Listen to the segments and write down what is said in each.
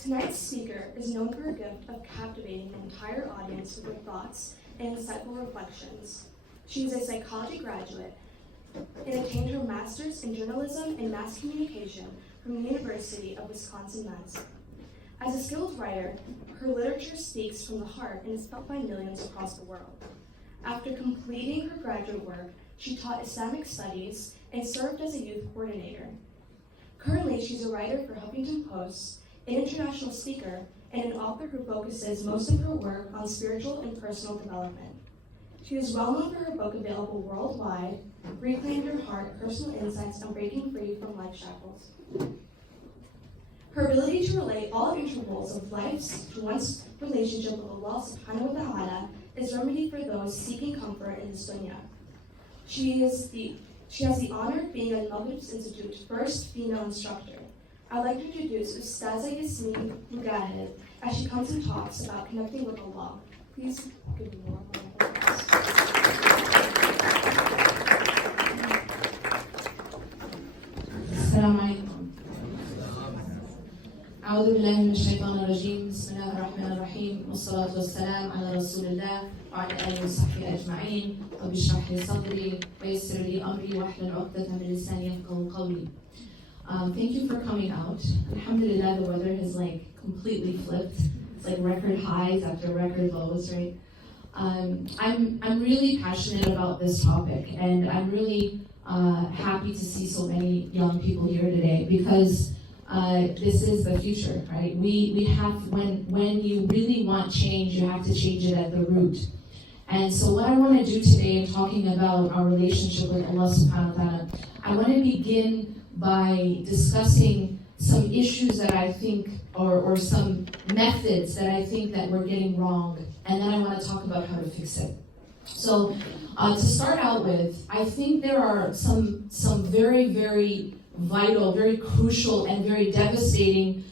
Tonight's speaker is known for her gift of captivating the entire audience with her thoughts and insightful reflections. She is a psychology graduate and attained her master's in journalism and mass communication from the University of Wisconsin-Madison. As a skilled writer, her literature speaks from the heart and is felt by millions across the world. After completing her graduate work, she taught Islamic studies and served as a youth coordinator. Currently, she's a writer for Huffington Post, an international speaker, and an author who focuses most of her work on spiritual and personal development. She is well known for her book available worldwide, Reclaim Your Heart, Personal Insights on Breaking Free from Life Shackles. Her ability to relate all intervals of life to one's relationship with Allah subhanahu wa ta'ala is remedy for those seeking comfort in this dunya. She has the honor of being at Mogahed Institute's first female instructor. I'd like to introduce Ustaza Yasmin Mogahed as she comes and talks about connecting with Allah. Please give me more applause. السلام عليكم. أعوذ بالله من الشيطان الرجيم. بسم الله الرحمن الرحيم والصلاة والسلام على رسول الله وعلى آله وصحبه أجمعين. رب اشرح لي صدري ويسر لي أمري واحلل عقدة من لساني يفقهوا قولي. Thank you for coming out. Alhamdulillah, the weather has completely flipped. It's record highs after record lows, right? I'm really passionate about this topic, and I'm really happy to see so many young people here today because this is the future, right? We have, when you really want change, you have to change it at the root. And so what I want to do today in talking about our relationship with Allah subhanahu wa ta'ala, I want to begin by discussing some issues that I think, or some methods that I think that we're getting wrong, and then I want to talk about how to fix it. So to start out with, I think there are some very, very vital, very crucial, and very devastating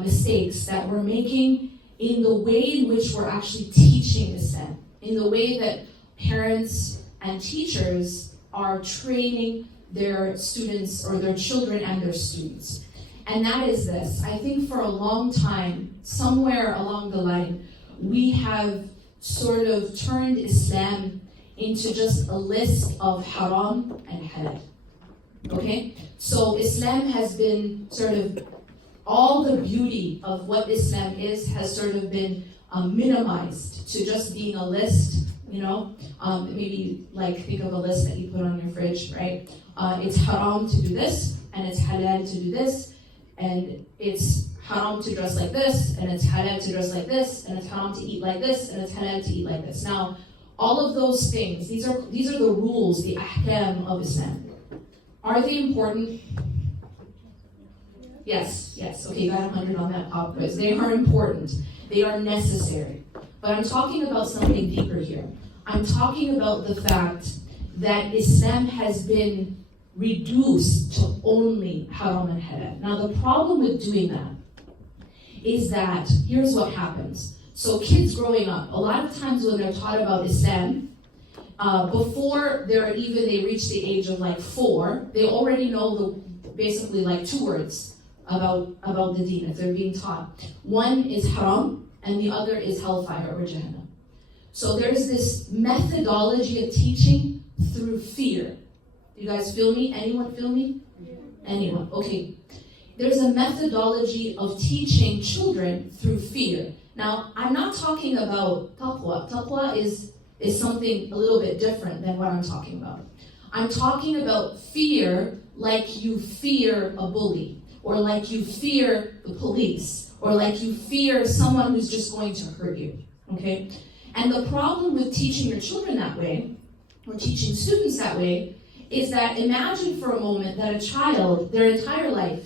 mistakes that we're making in the way in which we're actually teaching Islam, in the way that parents and teachers are training their students or their children and their students. And that is this. I think for a long time, somewhere along the line, we have sort of turned Islam into just a list of haram and halal. Okay? So Islam has been sort of, all the beauty of what Islam is has sort of been minimized to just being a list, maybe think of a list that you put on your fridge, right? It's haram to do this, and it's halal to do this, and it's haram to dress like this, and it's halal to dress like this, and it's haram to eat like this, and it's halal to eat like this. Now, all of those things, these are the rules, the ahkam of Islam. Are they important? Yes. Okay, you got 100 on that pop quiz. They are important. They are necessary. But I'm talking about something deeper here. I'm talking about the fact that Islam has been reduced to only haram and halal. Now, the problem with doing that is that here's what happens. So kids growing up, a lot of times when they're taught about Islam, before they reach the age of 4, they already know basically 2 words about the deen if they're being taught. One is haram and the other is hellfire or Jahannam. So there's this methodology of teaching through fear. You guys feel me? Anyone feel me? Yeah. Anyone? Okay. There's a methodology of teaching children through fear. Now, I'm not talking about taqwa. Taqwa is something a little bit different than what I'm talking about. I'm talking about fear like you fear a bully, or like you fear the police, or like you fear someone who's just going to hurt you, okay? And the problem with teaching your children that way, or teaching students that way, is that imagine for a moment that a child, their entire life,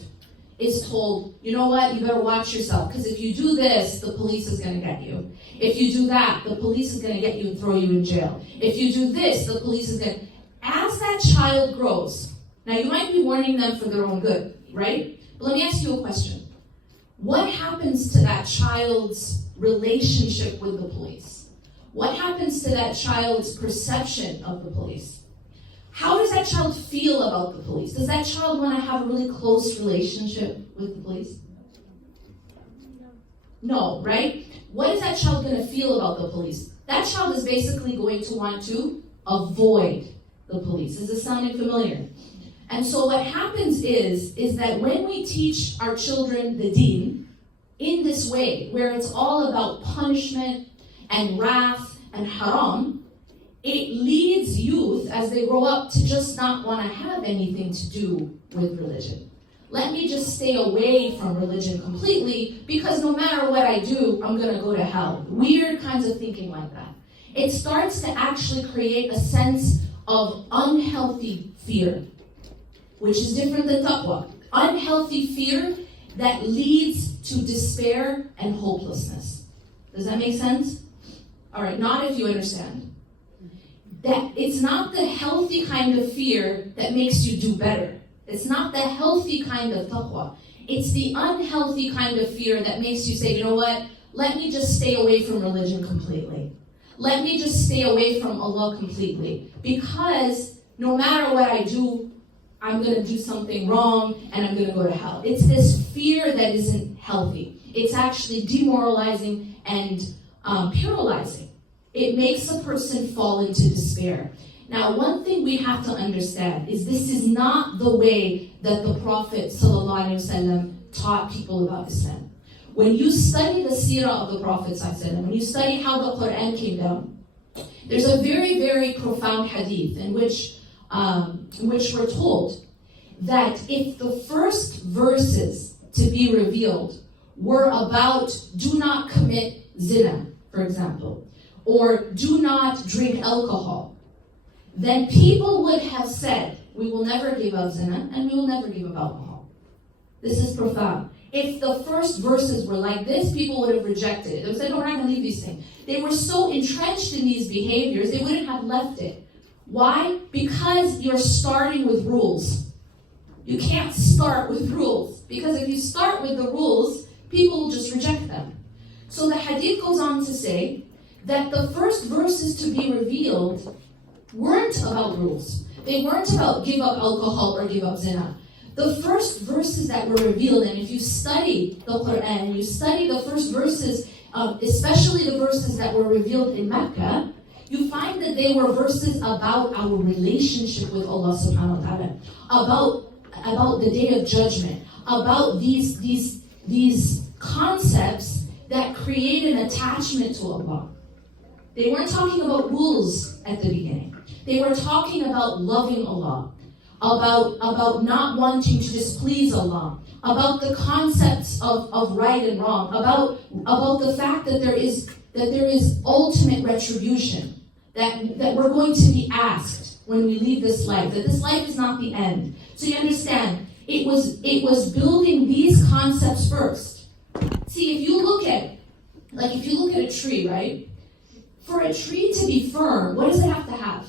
is told, you know what, you better watch yourself, because if you do this, the police is going to get you. If you do that, the police is going to get you and throw you in jail. If you do this, the police is going to... As that child grows, now you might be warning them for their own good, right? But let me ask you a question. What happens to that child's relationship with the police? What happens to that child's perception of the police? How does that child feel about the police? Does that child want to have a really close relationship with the police? No, right? What is that child going to feel about the police? That child is basically going to want to avoid the police. Is this sounding familiar? And so what happens is that when we teach our children the deen in this way, where it's all about punishment and wrath and haram, it leads youth as they grow up to just not want to have anything to do with religion. Let me just stay away from religion completely because no matter what I do, I'm going to go to hell. Weird kinds of thinking like that. It starts to actually create a sense of unhealthy fear, which is different than taqwa. Unhealthy fear that leads to despair and hopelessness. Does that make sense? All right, not if you understand. That it's not the healthy kind of fear that makes you do better. It's not the healthy kind of taqwa. It's the unhealthy kind of fear that makes you say, you know what? Let me just stay away from religion completely. Let me just stay away from Allah completely. Because no matter what I do, I'm going to do something wrong and I'm going to go to hell. It's this fear that isn't healthy. It's actually demoralizing and paralyzing. It makes a person fall into despair. Now, one thing we have to understand is this is not the way that the Prophet ﷺ taught people about Islam. When you study the seerah of the Prophet ﷺ, when you study how the Quran came down, there's a very, very profound hadith in which we're told that if the first verses to be revealed were about do not commit zina, for example, or do not drink alcohol, then people would have said, we will never give up zina and we will never give up alcohol. This is profound. If the first verses were like this, people would have rejected it. They would say, no, we're not going to leave these things. They were so entrenched in these behaviors, they wouldn't have left it. Why? Because you're starting with rules. You can't start with rules. Because if you start with the rules, people will just reject them. So the hadith goes on to say that the first verses to be revealed weren't about rules. They weren't about give up alcohol or give up zina. The first verses that were revealed, and if you study the Quran, you study the first verses, especially the verses that were revealed in Mecca, you find that they were verses about our relationship with Allah subhanahu wa ta'ala, about the day of judgment, about these concepts that create an attachment to Allah. They weren't talking about rules at the beginning. They were talking about loving Allah, about not wanting to displease Allah, about the concepts of right and wrong, about the fact that there is ultimate retribution, that we're going to be asked when we leave this life, that this life is not the end. So you understand, it was building these concepts first. See, if you look at a tree, right? For a tree to be firm, what does it have to have?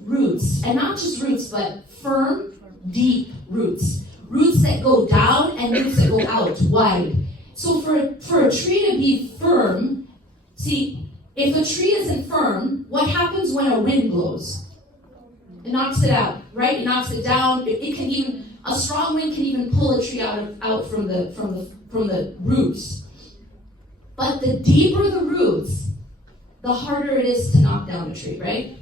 Roots. And not just roots, but firm, deep roots. Roots that go down and roots that go out, wide. So for a tree to be firm, see, if a tree isn't firm, what happens when a wind blows? It knocks it out, right? It knocks it down. It can even, a strong wind can even pull a tree out from the roots. But the deeper the roots, the harder it is to knock down a tree, right?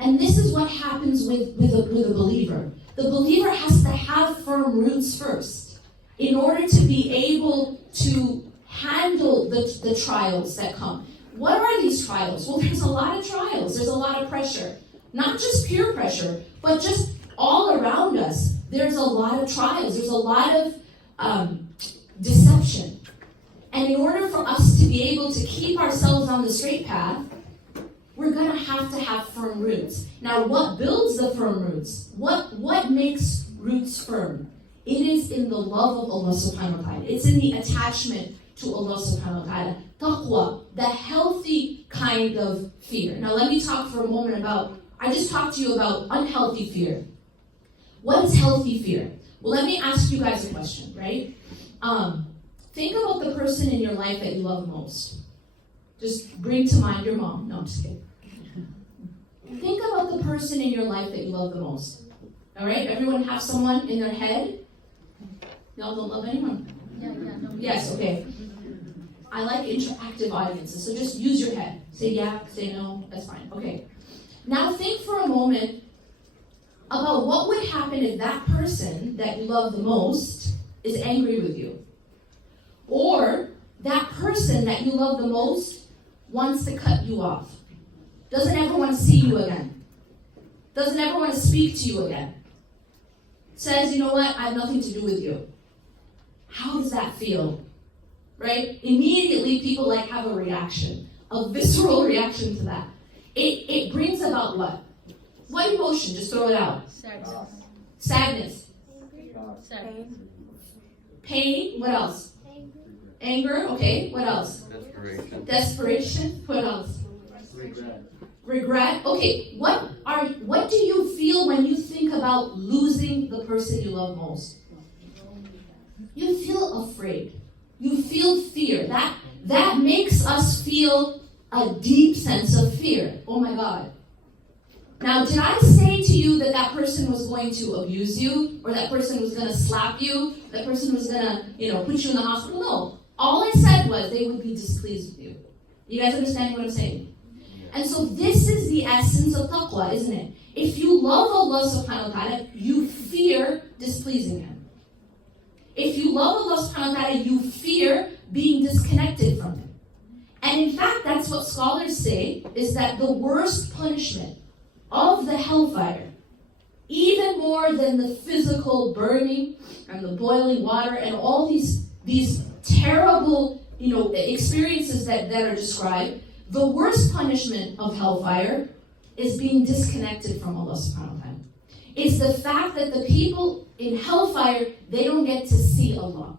And this is what happens with a believer. The believer has to have firm roots first in order to be able to handle the trials that come. What are these trials? Well, there's a lot of trials. There's a lot of pressure. Not just peer pressure, but just all around us. There's a lot of trials. There's a lot of deception. And in order for us to be able to keep ourselves on the straight path, we're going to have firm roots. Now, what builds the firm roots? What makes roots firm? It is in the love of Allah subhanahu wa ta'ala. It's in the attachment to Allah subhanahu wa ta'ala. Taqwa, the healthy kind of fear. Now, let me talk for a moment about, I just talked to you about unhealthy fear. What is healthy fear? Well, let me ask you guys a question, right? Think about the person in your life that you love most. Just bring to mind your mom. No, I'm just kidding. Think about the person in your life that you love the most. All right? Everyone have someone in their head? Y'all don't love anyone? Yes, okay. I like interactive audiences, so just use your head. Say yeah, say no, that's fine. Okay. Now think for a moment about what would happen if that person that you love the most is angry with you. Or that person that you love the most wants to cut you off. Doesn't ever want to see you again. Doesn't ever want to speak to you again. Says, you know what, I have nothing to do with you. How does that feel? Right? Immediately people have a reaction, a visceral reaction to that. It brings about what? What emotion? Just throw it out. Sadness. Pain. What else? Anger. Okay. What else? Desperation. What else? Regret. Okay. What do you feel when you think about losing the person you love most? You feel afraid. You feel fear. That makes us feel a deep sense of fear. Oh my God. Now, did I say to you that that person was going to abuse you, or that person was going to slap you, that person was going to, put you in the hospital? No. All I said was they would be displeased with you. You guys understanding what I'm saying? And so this is the essence of taqwa, isn't it? If you love Allah subhanahu wa ta'ala, you fear displeasing Him. If you love Allah subhanahu wa ta'ala, you fear being disconnected from Him. And in fact, that's what scholars say, is that the worst punishment of the hellfire, even more than the physical burning and the boiling water and all these terrible, experiences that are described, the worst punishment of hellfire is being disconnected from Allah subhanahu wa ta'ala. It's the fact that the people in hellfire, they don't get to see Allah.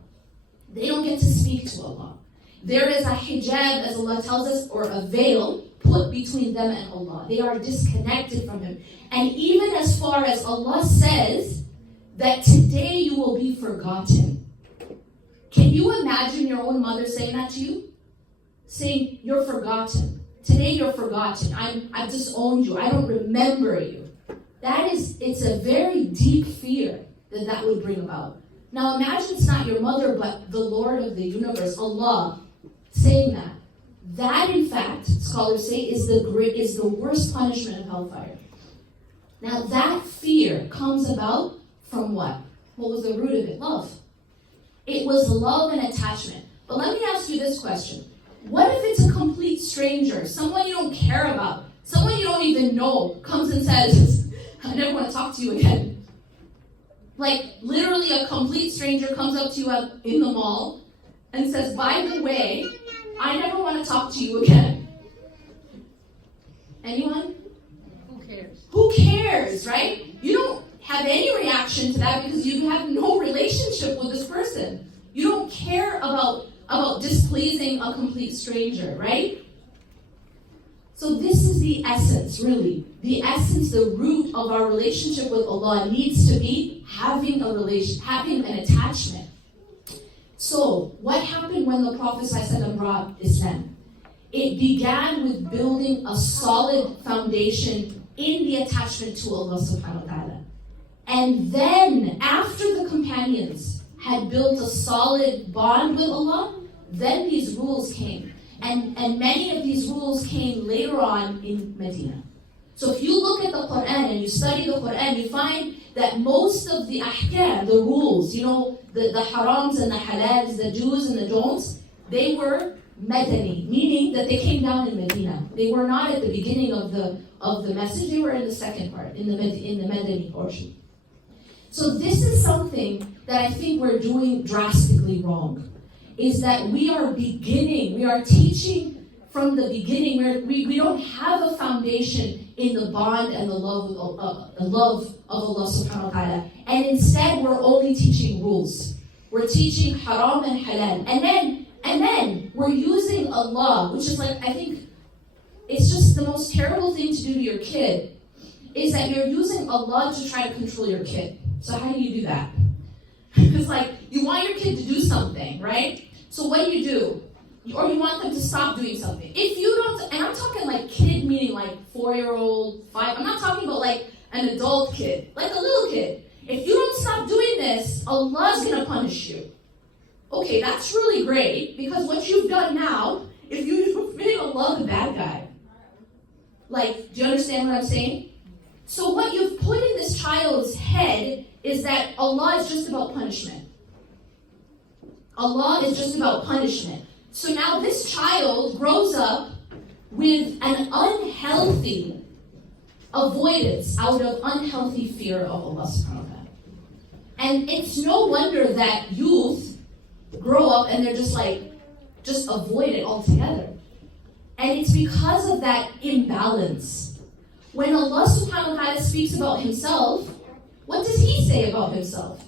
They don't get to speak to Allah. There is a hijab, as Allah tells us, or a veil put between them and Allah. They are disconnected from Him. And even as far as Allah says that today you will be forgotten. Can you imagine your own mother saying that to you? Saying, you're forgotten. Today you're forgotten. I've disowned you. I don't remember you. It's a very deep fear that would bring about. Now imagine it's not your mother, but the Lord of the universe, Allah, saying that. That, in fact, scholars say, is the worst punishment of hellfire. Now that fear comes about from what? What was the root of it? Love. It was love and attachment. But let me ask you this question. What if it's a complete stranger, someone you don't care about, someone you don't even know, comes and says, I never want to talk to you again. Literally a complete stranger comes up to you in the mall and says, by the way, I never want to talk to you again. Anyone? Who cares? Who cares, right? You don't have any reaction to that because you have no relationship with this person. You don't care about displeasing a complete stranger, right? So this is the essence, really. The essence, the root of our relationship with Allah needs to be having an attachment. So, what happened when the Prophet ﷺ brought Islam? It began with building a solid foundation in the attachment to Allah subhanahu wa ta'ala. And then, after the companions had built a solid bond with Allah, then these rules came. And many of these rules came later on in Medina. So if you look at the Quran and you study the Quran, you find that most of the ahkam, the rules, the harams and the halals, the do's and the don'ts, they were Madani, meaning that they came down in Medina. They were not at the beginning of the message, they were in the second part, in the Madani portion. So this is something that I think we're doing drastically wrong, is that we are teaching from the beginning, where we don't have a foundation in the bond and the love of Allah subhanahu wa ta'ala. And instead, we're only teaching rules. We're teaching haram and halal. And then we're using Allah, which is I think, it's just the most terrible thing to do to your kid, is that you're using Allah to try to control your kid. So how do you do that? It's you want your kid to do something, right? So what do? Or you want them to stop doing something. If you don't, and I'm talking kid meaning 4-year-old, 5, I'm not talking about an adult kid, a little kid. If you don't stop doing this, Allah's gonna punish you. Okay, that's really great, because what you've done now, if you've made Allah the bad guy. Like, do you understand what I'm saying? So what you've put in this child's head is that Allah is just about punishment. Allah is just about punishment. So now this child grows up with an unhealthy avoidance out of unhealthy fear of Allah subhanahu wa ta'ala. And it's no wonder that youth grow up and they're just avoid it altogether. And it's because of that imbalance. When Allah subhanahu wa ta'ala speaks about himself, what does he say about himself?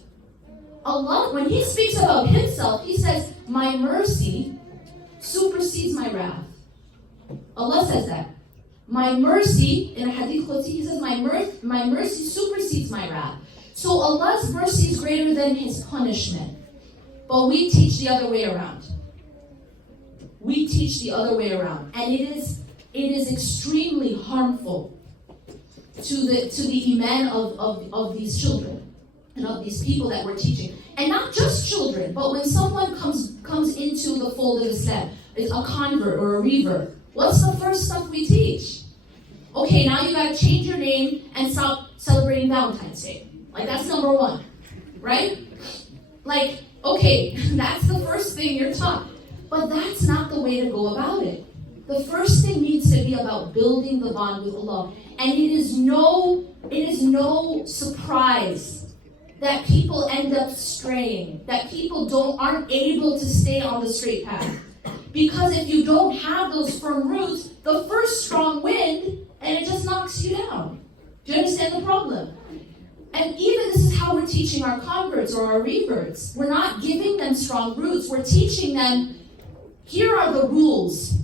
Allah, when he speaks about himself, he says, my mercy supersedes my wrath. Allah says that. My mercy, in a hadith qudsi, he says, my mercy supersedes my wrath. So Allah's mercy is greater than his punishment. But we teach the other way around. We teach the other way around. And it is extremely harmful to the iman of these children and of these people that we're teaching. And not just children, but when someone comes into the fold of Islam, is a convert or a revert, what's the first stuff we teach? Okay, now you gotta change your name and stop celebrating Valentine's Day. Like, that's number one, right? Like, okay, that's the first thing you're taught. But that's not the way to go about it. The first thing needs to be about building the bond with Allah. And it is no surprise that people end up straying, that people aren't able to stay on the straight path. Because if you don't have those firm roots, the first strong wind, and it just knocks you down. Do you understand the problem? And even this is how we're teaching our converts or our reverts. We're not giving them strong roots. We're teaching them, here are the rules,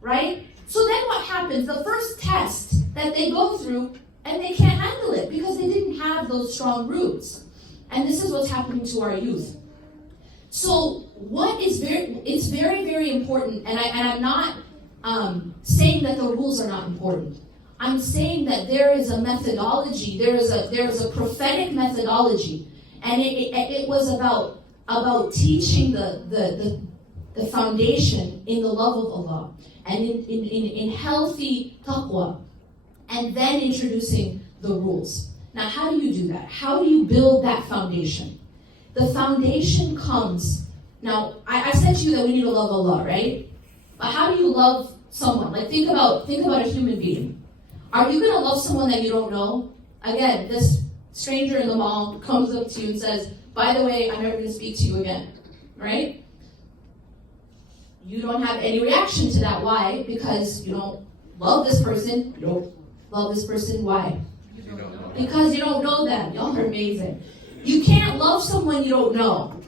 right? So then what happens? The first test that they go through, and they can't handle it because they didn't have those strong roots. And this is what's happening to our youth. So it's very, very important, and I'm not saying that the rules are not important. I'm saying that there is a methodology, there is a prophetic methodology, and it was about teaching the foundation in the love of Allah, and in healthy taqwa, and then introducing the rules. Now, how do you do that? How do you build that foundation? The foundation comes, now, I said to you that we need to love Allah, right? But how do you love someone? Like, think about a human being. Are you going to love someone that you don't know? Again, this stranger in the mall comes up to you and says, by the way, I'm never going to speak to you again, right? You don't have any reaction to that. Why? Because you don't love this person. You don't love this person. Why? Because you don't know them. Y'all are amazing. You can't love someone you don't know.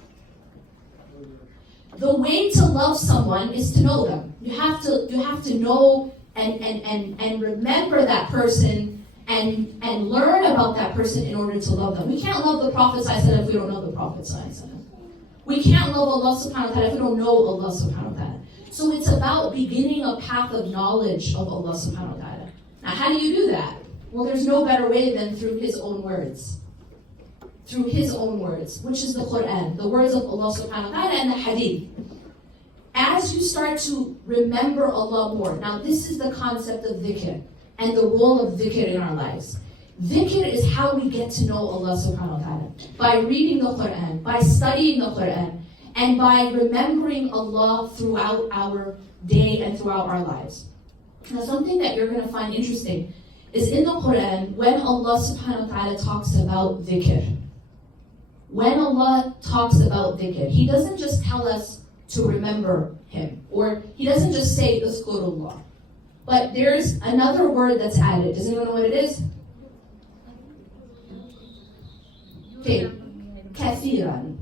The way to love someone is to know them. You have to know and remember that person and learn about that person in order to love them. We can't love the Prophet ﷺ if we don't know the Prophet ﷺ. We can't love Allah subhanahu wa ta'ala if we don't know Allah subhanahu wa ta'ala. So it's about beginning a path of knowledge of Allah subhanahu wa ta'ala. Now, how do you do that? Well, there's no better way than through His own words. Through His own words, which is the Quran, the words of Allah subhanahu wa ta'ala, and the hadith. As you start to remember Allah more, now this is the concept of dhikr and the role of dhikr in our lives. Dhikr is how we get to know Allah subhanahu wa ta'ala. By reading the Quran, by studying the Quran, and by remembering Allah throughout our day and throughout our lives. Now, something that you're going to find interesting is in the Quran, when Allah subhanahu wa ta'ala talks about dhikr. When Allah talks about dhikr, He doesn't just tell us to remember Him, or He doesn't just say "Uzkurullah," but there's another word that's added. Does anyone know what it is? Okay, kathiran.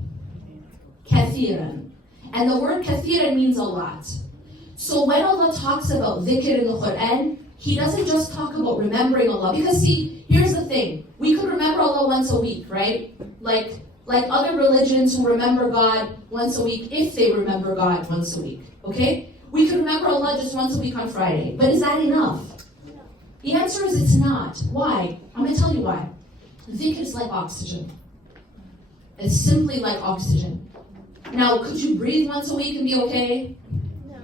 Kathiran. And the word kathiran means a lot. So when Allah talks about dhikr in the Quran, He doesn't just talk about remembering Allah. Because see, here's the thing. We could remember Allah once a week, right? Like other religions who remember God once a week, if they remember God once a week, okay? We could remember Allah just once a week on Friday. But is that enough? The answer is it's not. Why? I'm going to tell you why. Dhikr is like oxygen. It's simply like oxygen. Now, could you breathe once a week and be okay? No.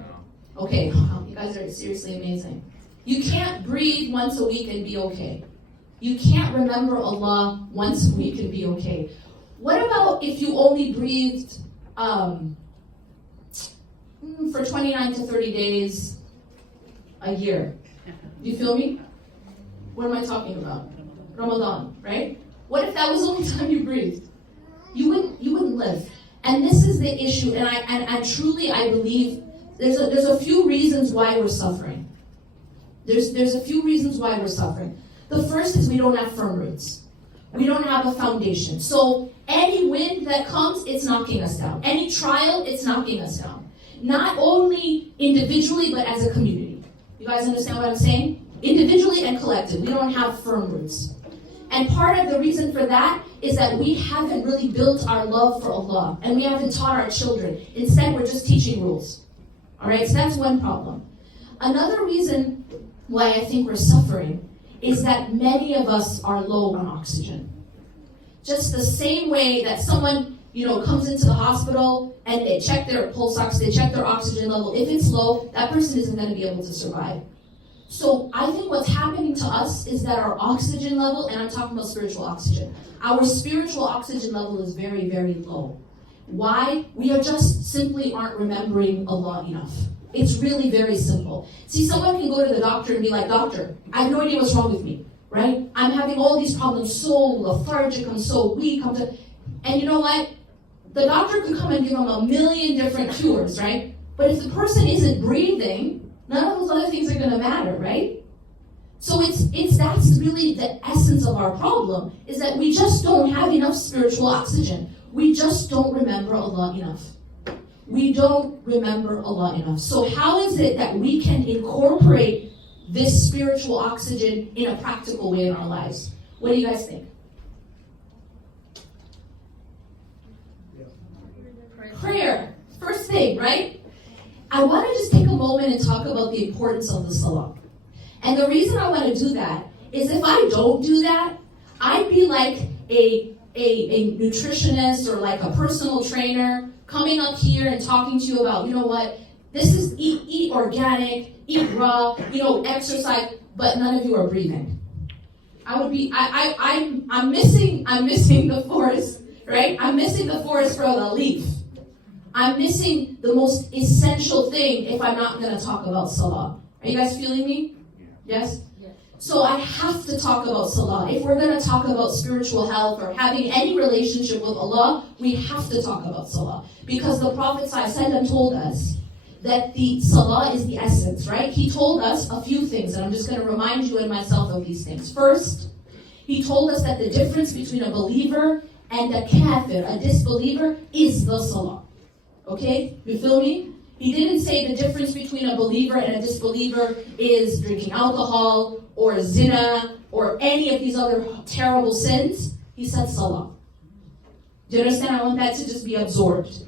Okay, wow, you guys are seriously amazing. You can't breathe once a week and be okay. You can't remember Allah once a week and be okay. What about if you only breathed for 29 to 30 days a year? Do you feel me? What am I talking about? Ramadan, right? What if that was the only time you breathed? You wouldn't live. And this is the issue, and I truly believe there's a few reasons why we're suffering. There's a few reasons why we're suffering. The first is we don't have firm roots. We don't have a foundation. So any wind that comes, it's knocking us down. Any trial, it's knocking us down. Not only individually, but as a community. You guys understand what I'm saying? Individually and collectively, we don't have firm roots. And part of the reason for that is that we haven't really built our love for Allah, and we haven't taught our children. Instead, we're just teaching rules. All right, so that's one problem. Another reason why I think we're suffering is that many of us are low on oxygen. Just the same way that someone, comes into the hospital and they check their pulse ox, they check their oxygen level. If it's low, that person isn't going to be able to survive. So I think what's happening to us is that our oxygen level, and I'm talking about spiritual oxygen, our spiritual oxygen level is very, very low. Why? We are just simply aren't remembering Allah enough. It's really very simple. See, someone can go to the doctor and be like, doctor, I have no idea what's wrong with me, right? I'm having all these problems, so lethargic, I'm so weak, and you know what? The doctor could come and give them a million different cures, right? But if the person isn't breathing, none of those other things are going to matter, right? So that's really the essence of our problem, is that we just don't have enough spiritual oxygen. We just don't remember Allah enough. We don't remember Allah enough. So how is it that we can incorporate this spiritual oxygen in a practical way in our lives? What do you guys think? Prayer. First thing, right? I want to just take a moment and talk about the importance of the salah. And the reason I want to do that is if I don't do that, I'd be like a nutritionist or like a personal trainer coming up here and talking to you about, this is eat organic, eat raw, exercise, but none of you are breathing. I'm missing the forest, right? I'm missing the forest for the leaf. I'm missing the most essential thing if I'm not going to talk about salah. Are you guys feeling me? Yes? So I have to talk about salah. If we're going to talk about spiritual health or having any relationship with Allah, we have to talk about salah. Because the Prophet ﷺ told us that the salah is the essence, right? He told us a few things, and I'm just going to remind you and myself of these things. First, he told us that the difference between a believer and a kafir, a disbeliever, is the salah. Okay? You feel me? He didn't say the difference between a believer and a disbeliever is drinking alcohol or zina or any of these other terrible sins. He said salah. Do you understand? I want that to just be absorbed.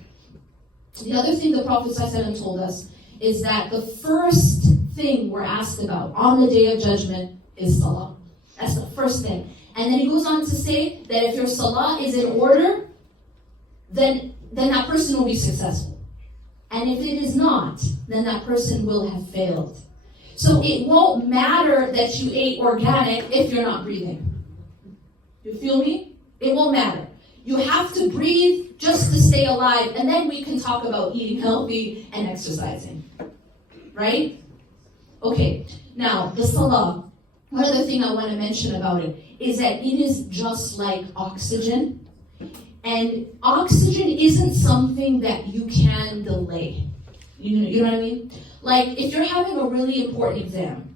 The other thing the Prophet ﷺ told us is that the first thing we're asked about on the Day of Judgment is salah. That's the first thing. And then he goes on to say that if your salah is in order, then that person will be successful. And if it is not, then that person will have failed. So it won't matter that you ate organic if you're not breathing. You feel me? It won't matter. You have to breathe just to stay alive, and then we can talk about eating healthy and exercising. Right? Okay, now the salah. One other thing I want to mention about it is that it is just like oxygen. And oxygen isn't something that you can delay. You know what I mean? Like, if you're having a really important exam,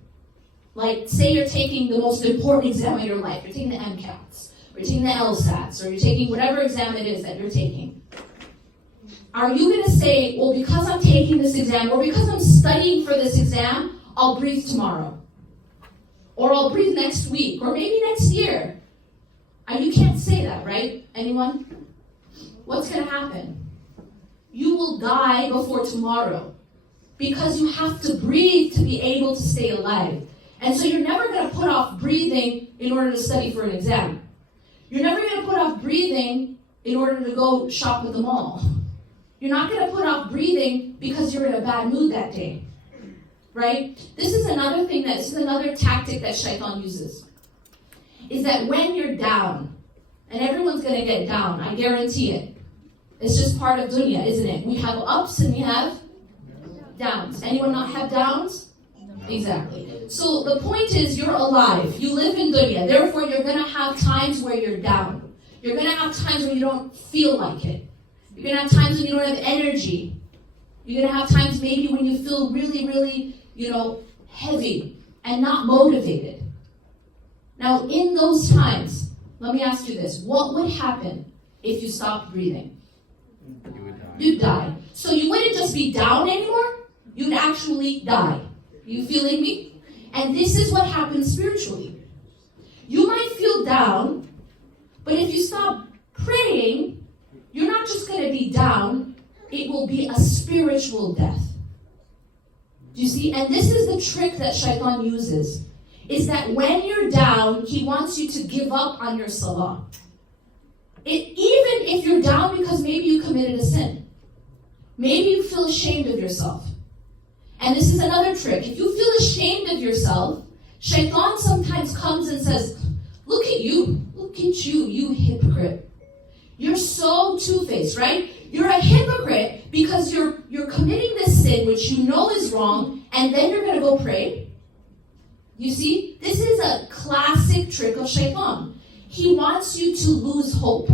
like, say you're taking the most important exam of your life, you're taking the MCATs, or you're taking the LSATs, or you're taking whatever exam it is that you're taking. Are you going to say, well, because I'm taking this exam, or because I'm studying for this exam, I'll breathe tomorrow? Or I'll breathe next week, or maybe next year? You can't say that, right? Anyone? What's going to happen? You will die before tomorrow because you have to breathe to be able to stay alive. And so you're never going to put off breathing in order to study for an exam. You're never going to put off breathing in order to go shop at the mall. You're not going to put off breathing because you're in a bad mood that day. Right? This is another tactic that shaitan uses. Is that when you're down, and everyone's going to get down, I guarantee it. It's just part of dunya, isn't it? We have ups and we have downs. Anyone not have downs? Exactly. So the point is, you're alive. You live in dunya. Therefore, you're going to have times where you're down. You're going to have times when you don't feel like it. You're going to have times when you don't have energy. You're going to have times maybe when you feel really, really, heavy and not motivated. Now, in those times, let me ask you this. What would happen if you stopped breathing? You would die. You'd die. So you wouldn't just be down anymore. You'd actually die. You feeling me? And this is what happens spiritually. You might feel down, but if you stop praying, you're not just going to be down. It will be a spiritual death. Do you see? And this is the trick that shaitan uses. Is that when you're down, he wants you to give up on your salah. Even if you're down because maybe you committed a sin. Maybe you feel ashamed of yourself. And this is another trick. If you feel ashamed of yourself, shaitan sometimes comes and says, look at you, you hypocrite. You're so two-faced, right? You're a hypocrite because you're committing this sin which you know is wrong, and then you're going to go pray. You see, this is a classic trick of shaitan. He wants you to lose hope.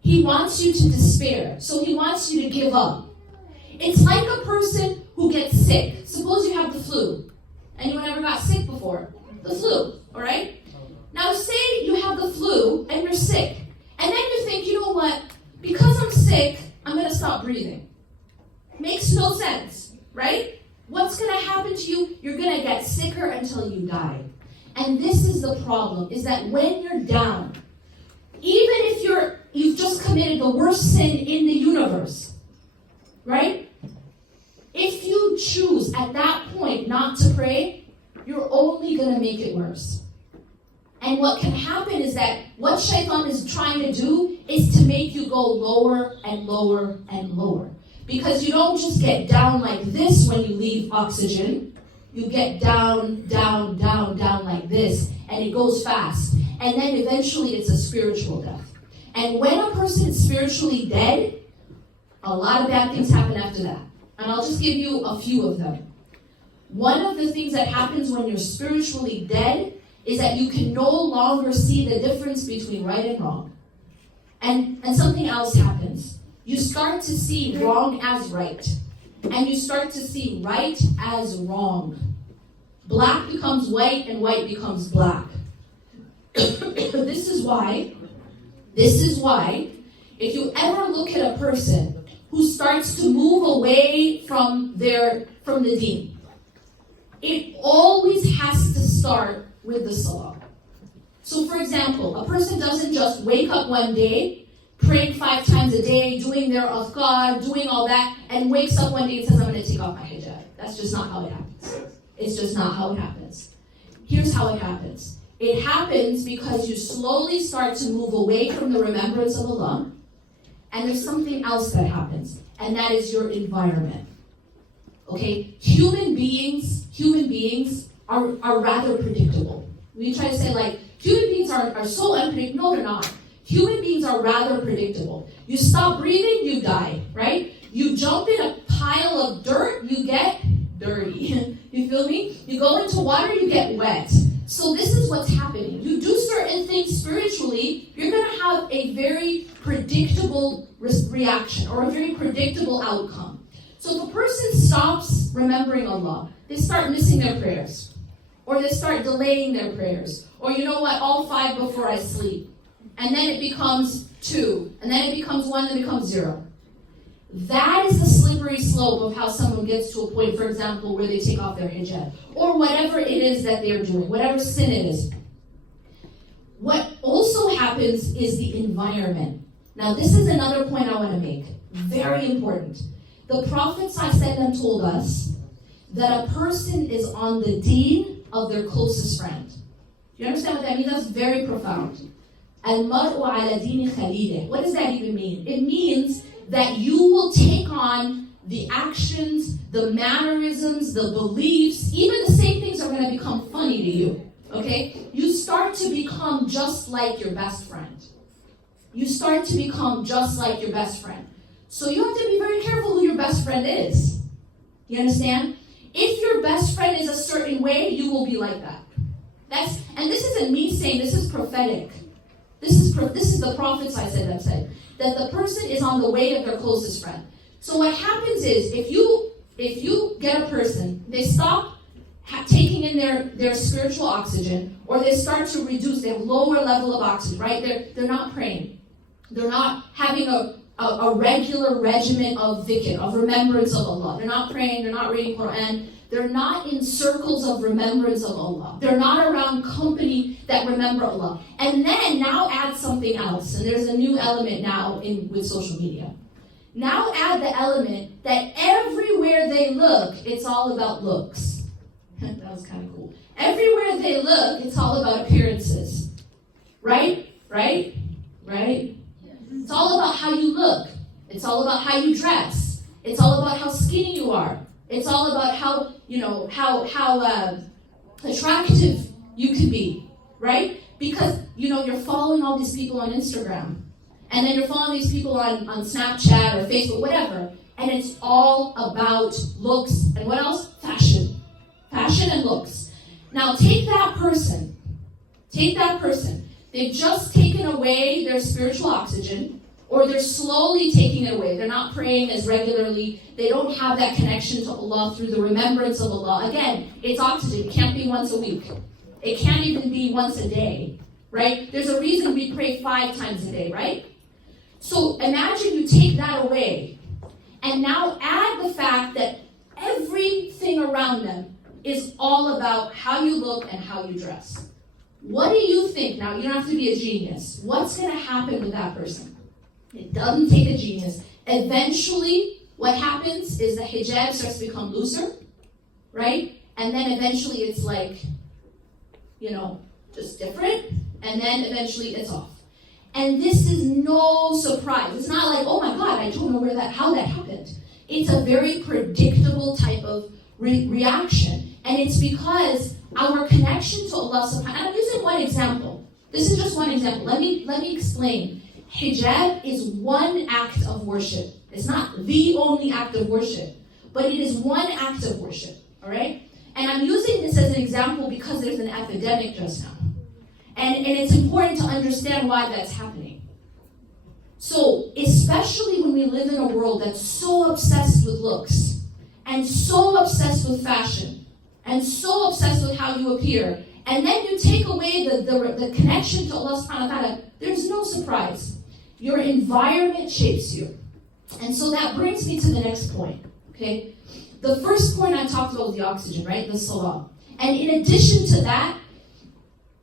He wants you to despair. So he wants you to give up. It's like a person who gets sick. Suppose you have the flu. Anyone ever got sick before? The flu, all right? Now say you have the flu and you're sick. And then you think, you know what? Because I'm sick, I'm going to stop breathing. Makes no sense, right? What's going to happen to you? You're going to get sicker until you die. And this is the problem, is that when you're down, even if you've just committed the worst sin in the universe, right? If you choose at that point not to pray, you're only going to make it worse. And what can happen is that what shaitan is trying to do is to make you go lower and lower and lower. Because you don't just get down like this when you leave oxygen. You get down, down, down, down like this. And it goes fast. And then eventually it's a spiritual death. And when a person is spiritually dead, a lot of bad things happen after that. And I'll just give you a few of them. One of the things that happens when you're spiritually dead is that you can no longer see the difference between right and wrong. And something else happens. You start to see wrong as right. And you start to see right as wrong. Black becomes white and white becomes black. This is why, if you ever look at a person who starts to move away from the deen, it always has to start with the salah. So for example, a person doesn't just wake up one day, praying 5 times a day, doing their adhkar, doing all that, and wakes up one day and says, I'm going to take off my hijab. That's just not how it happens. It's just not how it happens. Here's how it happens. It happens because you slowly start to move away from the remembrance of Allah, and there's something else that happens, and that is your environment. Okay? Human beings are rather predictable. We try to say, like, human beings are so unpredictable. No, they're not. Human beings are rather predictable. You stop breathing, you die, right? You jump in a pile of dirt, you get dirty. You feel me? You go into water, you get wet. So this is what's happening. You do certain things spiritually, you're going to have a very predictable reaction or a very predictable outcome. So if a person stops remembering Allah, they start missing their prayers. Or they start delaying their prayers. Or you know what, all 5 before I sleep. And then it becomes 2. And then it becomes 1, then it becomes 0. That is the slippery slope of how someone gets to a point, for example, where they take off their hijab. Or whatever it is that they're doing, whatever sin it is. What also happens is the environment. Now this is another point I want to make. Very important. The Prophet ﷺ told us that a person is on the deen of their closest friend. Do you understand what that means? That's very profound. Al-mar'u ala dini khalilih. What does that even mean? It means that you will take on the actions, the mannerisms, the beliefs, even the same things are going to become funny to you, okay? You start to become just like your best friend. You start to become just like your best friend. So you have to be very careful who your best friend is. You understand? If your best friend is a certain way, you will be like that. And this isn't me saying, this is prophetic. This is the prophets I said that the person is on the way of their closest friend. So what happens is, if you get a person, they stop taking in their spiritual oxygen, or they start to reduce, they have lower level of oxygen, right? They're not praying. They're not having a regular regimen of dhikr, of remembrance of Allah. They're not praying, they're not reading Quran. They're not in circles of remembrance of Allah. They're not around company that remember Allah. And then now add something else. And there's a new element now with social media. Now add the element that everywhere they look, it's all about looks. That was kind of cool. Everywhere they look, it's all about appearances. Right? It's all about how you look. It's all about how you dress. It's all about how skinny you are. It's all about how attractive you can be, right? Because, you're following all these people on Instagram. And then you're following these people on Snapchat or Facebook, whatever. And it's all about looks. And what else? Fashion. Fashion and looks. Now take that person. They've just taken away their spiritual oxygen, or they're slowly taking it away. They're not praying as regularly. They don't have that connection to Allah through the remembrance of Allah. Again, it's oxygen. It can't be once a week. It can't even be once a day, right? There's a reason we pray 5 times a day, right? So imagine you take that away, and now add the fact that everything around them is all about how you look and how you dress. What do you think? Now, you don't have to be a genius. What's going to happen with that person? It doesn't take a genius. Eventually, what happens is the hijab starts to become looser, right? And then eventually it's like, just different. And then eventually it's off. And this is no surprise. It's not like, oh my God, I don't know how that happened. It's a very predictable type of reaction. And it's because our connection to Allah subhanahu wa ta'ala, I'm using one example. This is just one example. Let me explain. Hijab is one act of worship. It's not the only act of worship, but it is one act of worship, all right? And I'm using this as an example because there's an epidemic just now. And it's important to understand why that's happening. So, especially when we live in a world that's so obsessed with looks, and so obsessed with fashion, and so obsessed with how you appear, and then you take away the connection to Allah subhanahu wa ta'ala, there's no surprise. Your environment shapes you. And so that brings me to the next point, okay? The first point I talked about was the oxygen, right? The salah. And in addition to that,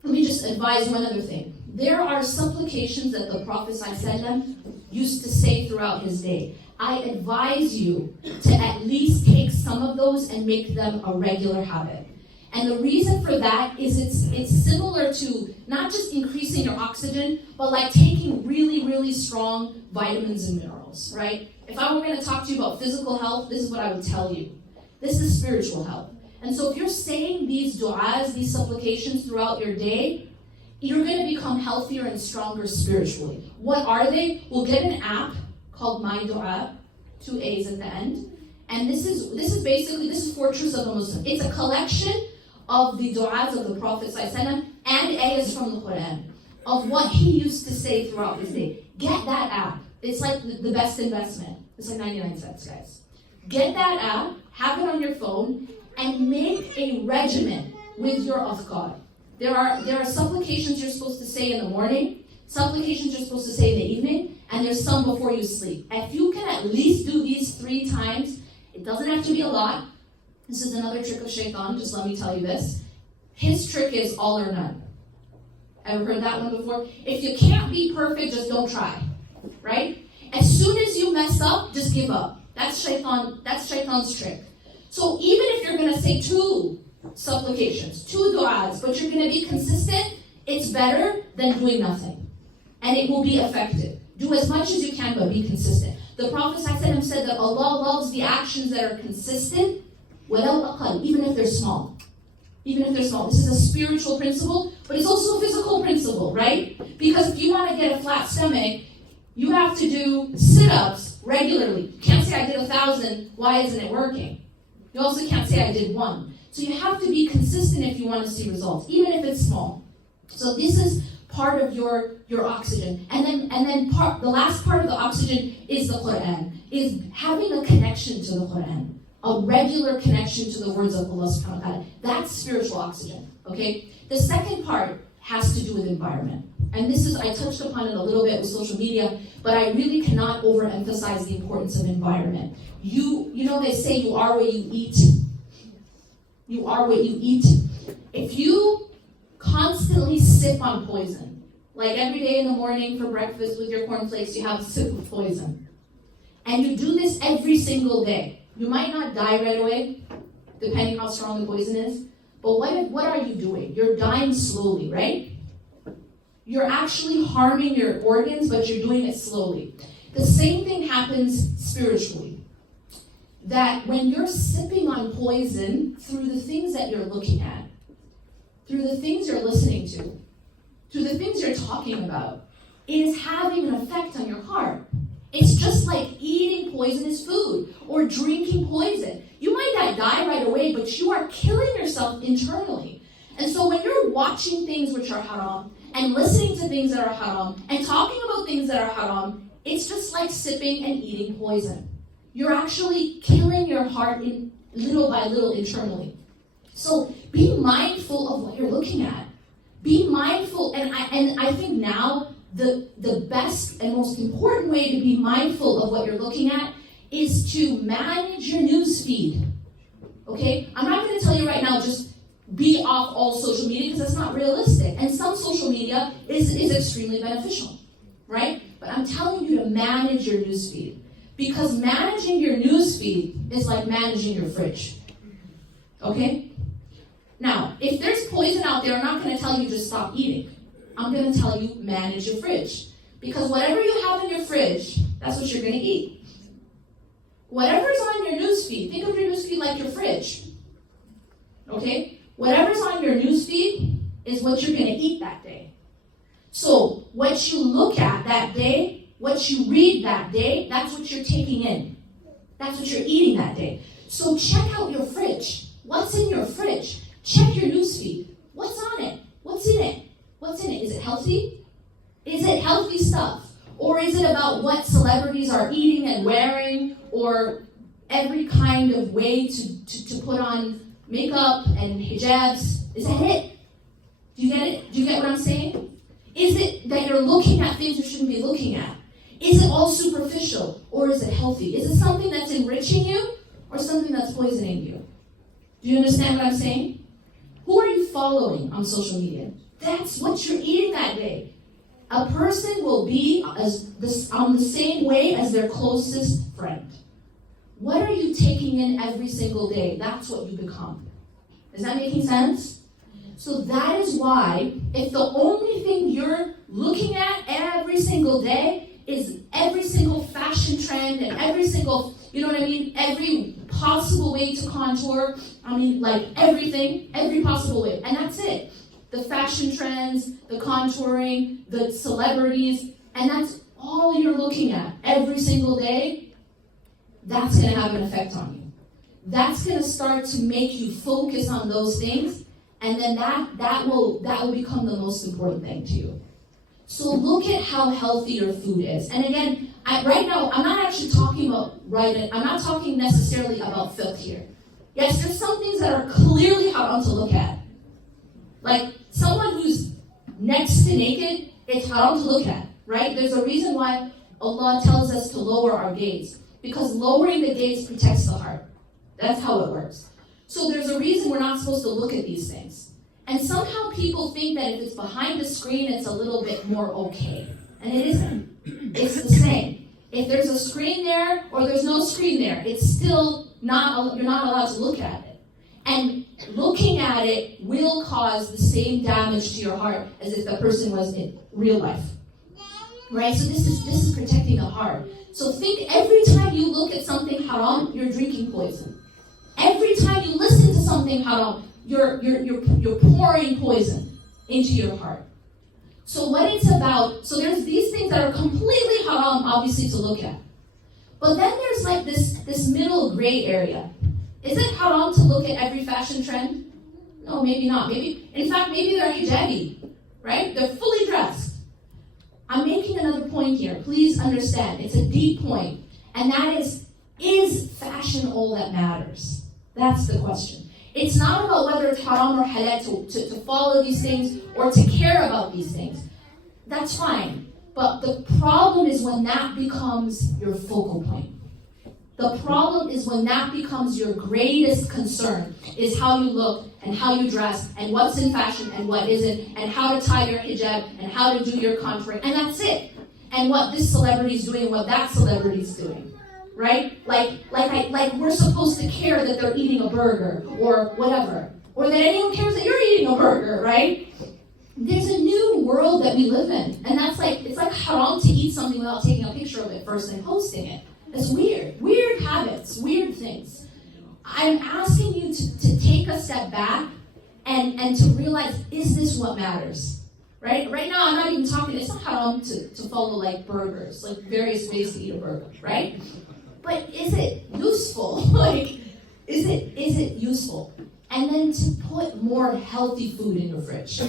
let me just advise one other thing. There are supplications that the Prophet ﷺ used to say throughout his day. I advise you to at least take some of those and make them a regular habit. And the reason for that is it's similar to not just increasing your oxygen, but like taking really, really strong vitamins and minerals, right? If I were going to talk to you about physical health, this is what I would tell you. This is spiritual health. And so if you're saying these du'as, these supplications throughout your day, you're going to become healthier and stronger spiritually. What are they? We'll get an app called My Dua, 2 A's at the end. And this is Fortress of the Muslim. It's a collection of the du'as of the Prophet ﷺ and ayahs from the Quran, of what he used to say throughout his day. Get that app. It's like the best investment. It's like 99 cents, guys. Get that app, have it on your phone, and make a regimen with your adhkar. There are supplications you're supposed to say in the morning, supplications you're supposed to say in the evening, and there's some before you sleep. If you can at least do these 3 times, it doesn't have to be a lot. This is another trick of shaitan, just let me tell you this. His trick is all or none. Ever heard that one before? If you can't be perfect, just don't try, right? As soon as you mess up, just give up. That's shaitan's trick. So even if you're going to say 2 supplications, 2 du'as, but you're going to be consistent, it's better than doing nothing. And it will be effective. Do as much as you can, but be consistent. The Prophet ﷺ said that Allah loves the actions that are consistent, وَلَوْ أَقَلْ, even if they're small. Even if they're small. This is a spiritual principle, but it's also a physical principle, right? Because if you want to get a flat stomach, you have to do sit-ups regularly. You can't say I did 1,000, why isn't it working? You also can't say I did 1. So you have to be consistent if you want to see results, even if it's small. So this is part of your oxygen. And then the last part of the oxygen is the Quran, is having a connection to the Quran, a regular connection to the words of Allah subhanahu wa ta'ala. That's spiritual oxygen, okay? The second part has to do with environment. And this is, I touched upon it a little bit with social media, but I really cannot overemphasize the importance of environment. You know they say you are what you eat. You are what you eat. If you constantly sip on poison, like every day in the morning for breakfast with your cornflakes, you have a sip of poison, and you do this every single day, you might not die right away, depending how strong the poison is, but what are you doing? You're dying slowly, right? You're actually harming your organs, but you're doing it slowly. The same thing happens spiritually. That when you're sipping on poison through the things that you're looking at, through the things you're listening to, through the things you're talking about, it is having an effect on your heart. It's just like eating poisonous food or drinking poison. You might not die right away, but you are killing yourself internally. And so when you're watching things which are haram, and listening to things that are haram, and talking about things that are haram, it's just like sipping and eating poison. You're actually killing your heart in little by little internally. So be mindful of what you're looking at. Be mindful, and I think now the best and most important way to be mindful of what you're looking at is to manage your news feed. Okay? I'm not going to tell you right now just be off all social media because that's not realistic. And some social media is extremely beneficial, right? But I'm telling you to manage your news feed. Because managing your news feed is like managing your fridge. Okay? Now, if there's poison out there, I'm not going to tell you just stop eating. I'm going to tell you manage your fridge. Because whatever you have in your fridge, that's what you're going to eat. Whatever's on your news feed, think of your news feed like your fridge. Okay? Whatever's on your news feed is what you're going to eat that day. So, what you look at that day, what you read that day, that's what you're taking in. That's what you're eating that day. So check out your fridge. What's in your fridge? Check your newsfeed. What's on it? What's in it? What's in it? Is it healthy? Is it healthy stuff? Or is it about what celebrities are eating and wearing, or every kind of way to put on makeup and hijabs? Is that it? Do you get it? Do you get what I'm saying? Is it that you're looking at things you shouldn't be looking at? Is it all superficial, or is it healthy? Is it something that's enriching you, or something that's poisoning you? Do you understand what I'm saying? Who are you following on social media? That's what you're eating that day. A person will be on the same way as their closest friend. What are you taking in every single day? That's what you become. Is that making sense? So that is why, if the only thing you're looking at every single day is every single fashion trend and every single, you know what I mean, every possible way to contour, I mean, like everything, every possible way, and that's it. The fashion trends, the contouring, the celebrities, and that's all you're looking at every single day, that's going to have an effect on you. That's going to start to make you focus on those things, and then that will become the most important thing to you. So look at how healthy your food is. And again, right now, I'm not actually talking about I'm not talking necessarily about filth here. Yes, there's some things that are clearly haram to look at. Like someone who's next to naked, it's haram to look at, right? There's a reason why Allah tells us to lower our gaze. Because lowering the gaze protects the heart. That's how it works. So there's a reason we're not supposed to look at these things. And somehow people think that if it's behind the screen, it's a little bit more okay. And it isn't. It's the same. If there's a screen there or there's no screen there, it's still not, you're not allowed to look at it. And looking at it will cause the same damage to your heart as if the person was in real life. Right? So this is protecting the heart. So think every time you look at something haram, you're drinking poison. Every time you listen to something haram, you're pouring poison into your heart. So what it's about, so there's these things that are completely haram, obviously, to look at. But then there's like this middle gray area. Is it haram to look at every fashion trend? No, maybe not. In fact, maybe they're hijabi, right? They're fully dressed. I'm making another point here. Please understand. It's a deep point. And that is fashion all that matters? That's the question. It's not about whether it's haram or halal to follow these things or to care about these things. That's fine. But the problem is when that becomes your focal point. The problem is when that becomes your greatest concern, is how you look and how you dress and what's in fashion and what isn't, and how to tie your hijab and how to do your contouring, and that's it. And what this celebrity is doing and what that celebrity is doing, right? Like we're supposed to care that they're eating a burger or whatever, or that anyone cares that you're eating a burger, right? There's a new world that we live in, and that's like, it's like haram to eat something without taking a picture of it first and posting it. It's weird habits, weird things. I'm asking you to take a step back and to realize, is this what matters? Right? Right now, I'm not even talking, it's not haram to follow like burgers, like various ways to eat a burger, right? But is it useful? Like, is it useful? And then to put more healthy food in your fridge.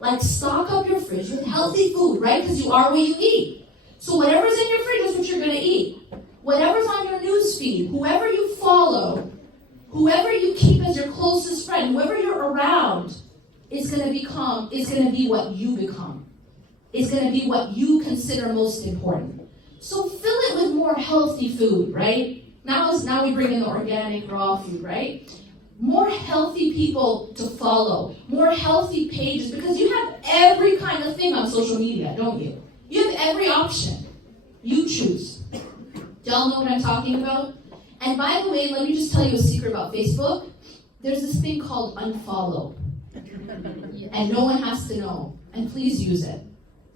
Like, stock up your fridge with healthy food, right? Because you are what you eat. So whatever's in your fridge is what you're going to eat. Whatever's on your newsfeed, whoever you follow, whoever you keep as your closest friend, whoever you're around, is going to be what you become. Is going to be what you consider most important. So fill it with more healthy food, right? Now we bring in the organic raw food, right? More healthy people to follow, more healthy pages, because you have every kind of thing on social media, don't you? You have every option. You choose. Do y'all know what I'm talking about? And by the way, let me just tell you a secret about Facebook. There's this thing called unfollow. And no one has to know. And please use it.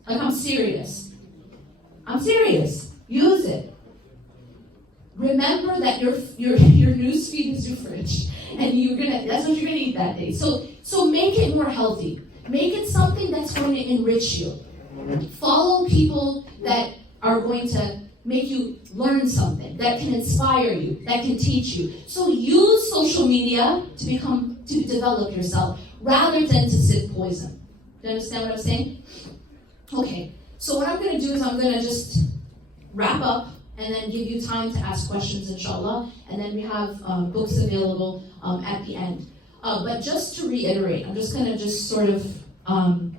Like, I'm serious. Use it. Remember that your newsfeed is your fridge. And that's what you're gonna eat that day. So make it more healthy. Make it something that's going to enrich you. Follow people that are going to make you learn something, that can inspire you, that can teach you. So use social media to develop yourself rather than to sip poison. Do you understand what I'm saying? Okay, so what I'm going to do is I'm going to just wrap up and then give you time to ask questions, inshallah, and then we have books available at the end. But just to reiterate, I'm just going to sort of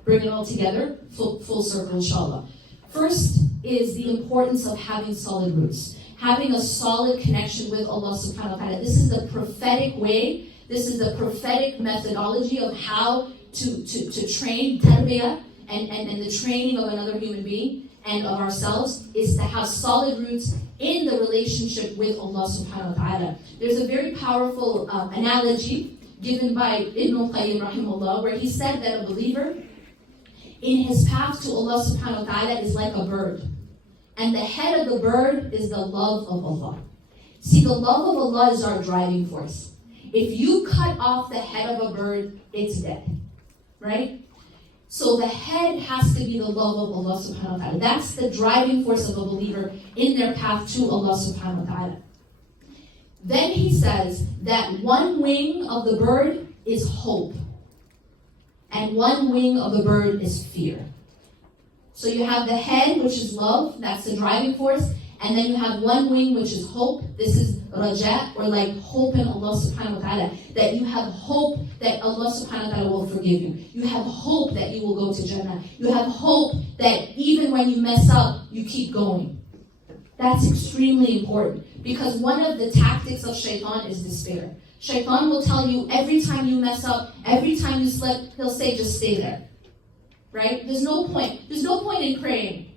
bring it all together, full circle, inshallah. First is the importance of having solid roots, having a solid connection with Allah subhanahu wa ta'ala. This is the prophetic way, this is the prophetic methodology of how to train tarbiyah and the training of another human being and of ourselves, is to have solid roots in the relationship with Allah subhanahu wa ta'ala. There's a very powerful analogy given by 𝐁𝐿 rahimahullah, where he said that a believer in his path to Allah subhanahu wa ta'ala is like a bird. And the head of the bird is the love of Allah. See, the love of Allah is our driving force. If you cut off the head of a bird, it's dead. Right? So the head has to be the love of Allah subhanahu wa ta'ala. That's the driving force of a believer in their path to Allah subhanahu wa ta'ala. Then he says that one wing of the bird is hope. And one wing of the bird is fear. So you have the head, which is love, that's the driving force, and then you have one wing, which is hope. This is raja, or like hope in Allah subhanahu wa ta'ala, that you have hope that Allah subhanahu wa ta'ala will forgive you. You have hope that you will go to Jannah. You have hope that even when you mess up, you keep going. That's extremely important, because one of the tactics of shaitan is despair. Shaitan will tell you every time you mess up, every time you slip, he'll say, just stay there. Right? There's no point. There's no point in praying.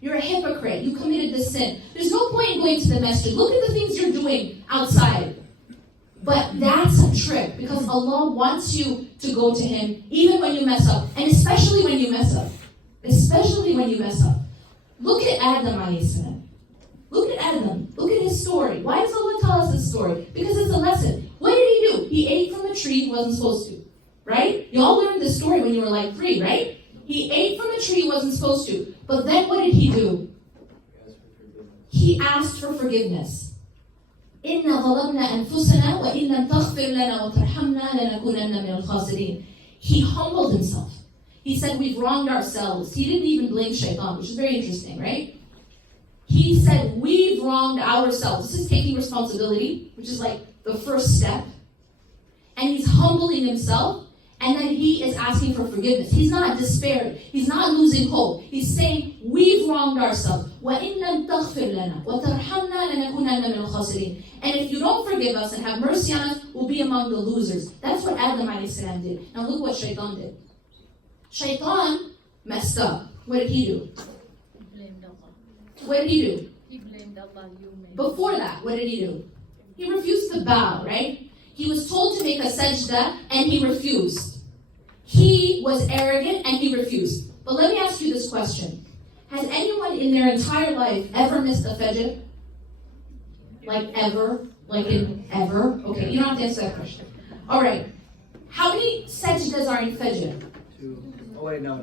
You're a hypocrite. You committed this sin. There's no point in going to the masjid. Look at the things you're doing outside. But that's a trick, because Allah wants you to go to Him even when you mess up, and especially when you mess up. Especially when you mess up. Look at Adam alayhi salam. Look at Adam. Look at his story. Why does Allah tell us this story? Because it's a lesson. What did he do? He ate from a tree he wasn't supposed to. Right? You all learned this story when you were like 3, right? He ate from a tree he wasn't supposed to. But then what did he do? He asked for forgiveness. إِنَّا ظَلَمْنَا أَنفُسَنَا وَإِن لَمْ تَغْفِرْ لَنَا وَتَرْحَمْنَا لَنَكُونَنَّ مِنَ الْخَاسِرِينَ. He humbled himself. He said, we've wronged ourselves. He didn't even blame shaitan, which is very interesting, right? He said, we've wronged ourselves. This is taking responsibility, which is like the first step. And he's humbling himself, and then he is asking for forgiveness. He's not despairing. He's not losing hope. He's saying, we've wronged ourselves. وَإِن لَمْ تَغْفِرْ لَنَا وَتَرْحَمْنَا لَنَكُونَنَّ مِنَ الْخَاسِرِينَ. And if you don't forgive us and have mercy on us, we'll be among the losers. That's what Adam a.s. did. Now look what shaitan did. Shaitan messed up. What did he do? He blamed Allah. What did he do? He blamed Allah. You made. Before that, what did he do? He refused to bow, right? He was told to make a sajda and he refused. He was arrogant and he refused. But let me ask you this question. Has anyone in their entire life ever missed a fajr? Like ever? Like in ever? Okay, you don't have to answer that question. Alright. How many sajdas are in fajr? 2. Oh wait, no.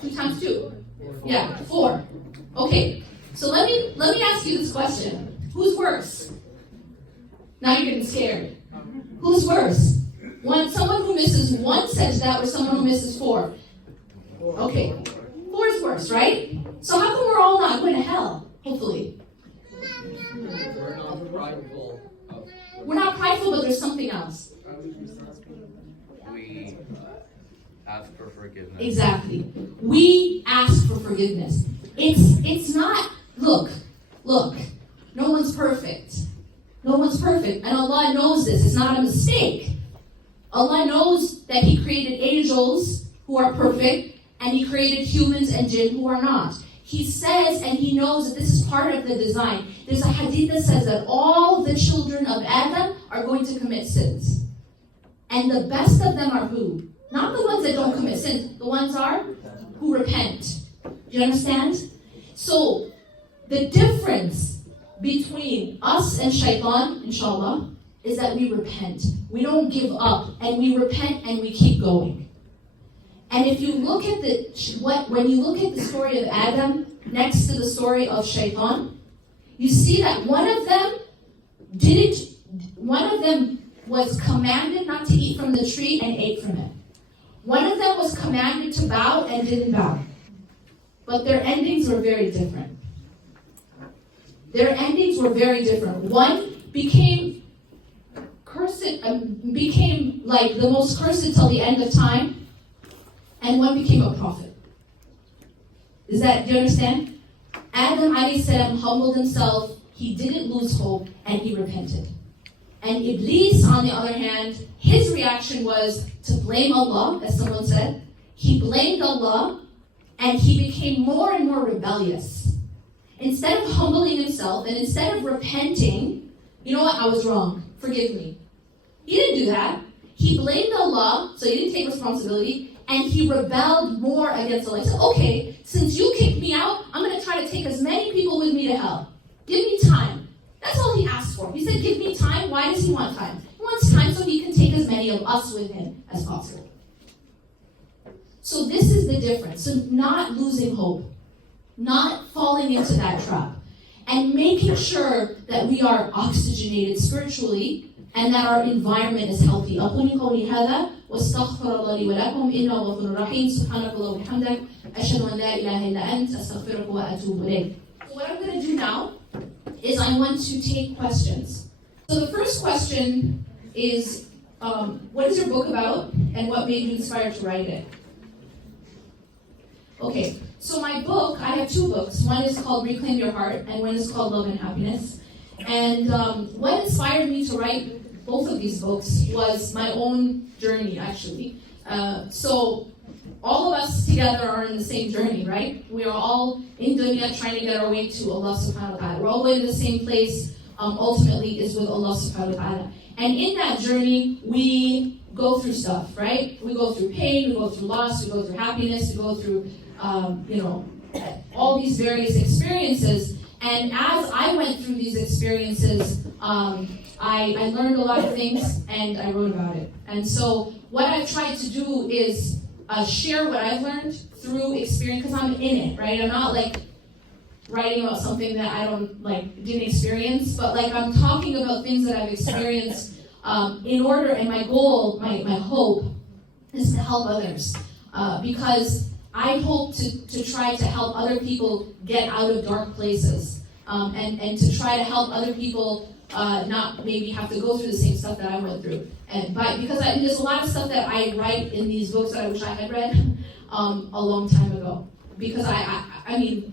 2 times 2. Yeah, 4. Okay. So let me ask you this question. Who's worse? Now you're getting scared. Who's worse? Someone who misses 1 sajda or someone who misses 4? Okay. 4 is worse, right? So how come we're all not going to hell? Hopefully. We're not prideful. We're not prideful, but there's something else. We ask for forgiveness. Exactly. We ask for forgiveness. It's not, look, no one's perfect. No one's perfect. And Allah knows this. It's not a mistake. Allah knows that He created angels who are perfect, and He created humans and jinn who are not. He says, and He knows that this is part of the design. There's a hadith that says that all the children of Adam are going to commit sins. And the best of them are who? Not the ones that don't commit sins. The ones are who repent. Do you understand? So, the difference between us and shaitan, inshallah, is that we repent. We don't give up, and we repent and we keep going. And if you look at when you look at the story of Adam next to the story of shaitan, you see that one of them was commanded not to eat from the tree and ate from it. One of them was commanded to bow and didn't bow. But their endings were very different. One became cursed, became like the most cursed till the end of time, and one became a prophet. Do you understand? Adam a.s. humbled himself, he didn't lose hope, and he repented. And Iblis, on the other hand, his reaction was to blame Allah, as someone said. He blamed Allah, and he became more and more rebellious. Instead of humbling himself, and instead of repenting, you know what, I was wrong, forgive me. He didn't do that. He blamed Allah, so he didn't take responsibility, and he rebelled more against Allah. He said, okay, since you kicked me out, I'm going to try to take as many people with me to hell. Give me time. That's all he asked for. He said, give me time. Why does he want time? He wants time so he can take as many of us with him as possible. So this is the difference. So not losing hope, not falling into that trap, and making sure that we are oxygenated spiritually and that our environment is healthy. أقول قولي هذا واستغفر الله لي ولكم إنه غفور رحيم سبحانك اللهم وبحمدك أشهد أن لا إله إلا أنت أستغفرك وأتوب إليك. So what I'm going to do now is I want to take questions. So the first question is, what is your book about and what made you inspired to write it? Okay, so my book, I have 2 books. One is called Reclaim Your Heart and one is called Love and Happiness. And what inspired me to write both of these books was my own journey, actually. So all of us together are in the same journey, right? We are all in dunya trying to get our way to Allah subhanahu wa ta'ala. We're all going to the same place, ultimately, is with Allah subhanahu wa ta'ala. And in that journey, we go through stuff, right? We go through pain, we go through loss, we go through happiness, we go through, all these various experiences. And as I went through these experiences, I learned a lot of things and I wrote about it. And so what I've tried to do is share what I've learned through experience, because I'm in it, right? I'm not like writing about something that I didn't experience, but like I'm talking about things that I've experienced in order, and my goal, my hope is to help others. Because I hope to try to help other people get out of dark places, and to try to help other people not maybe have to go through the same stuff that I went through. Because there's a lot of stuff that I write in these books that I wish I had read a long time ago. Because I mean,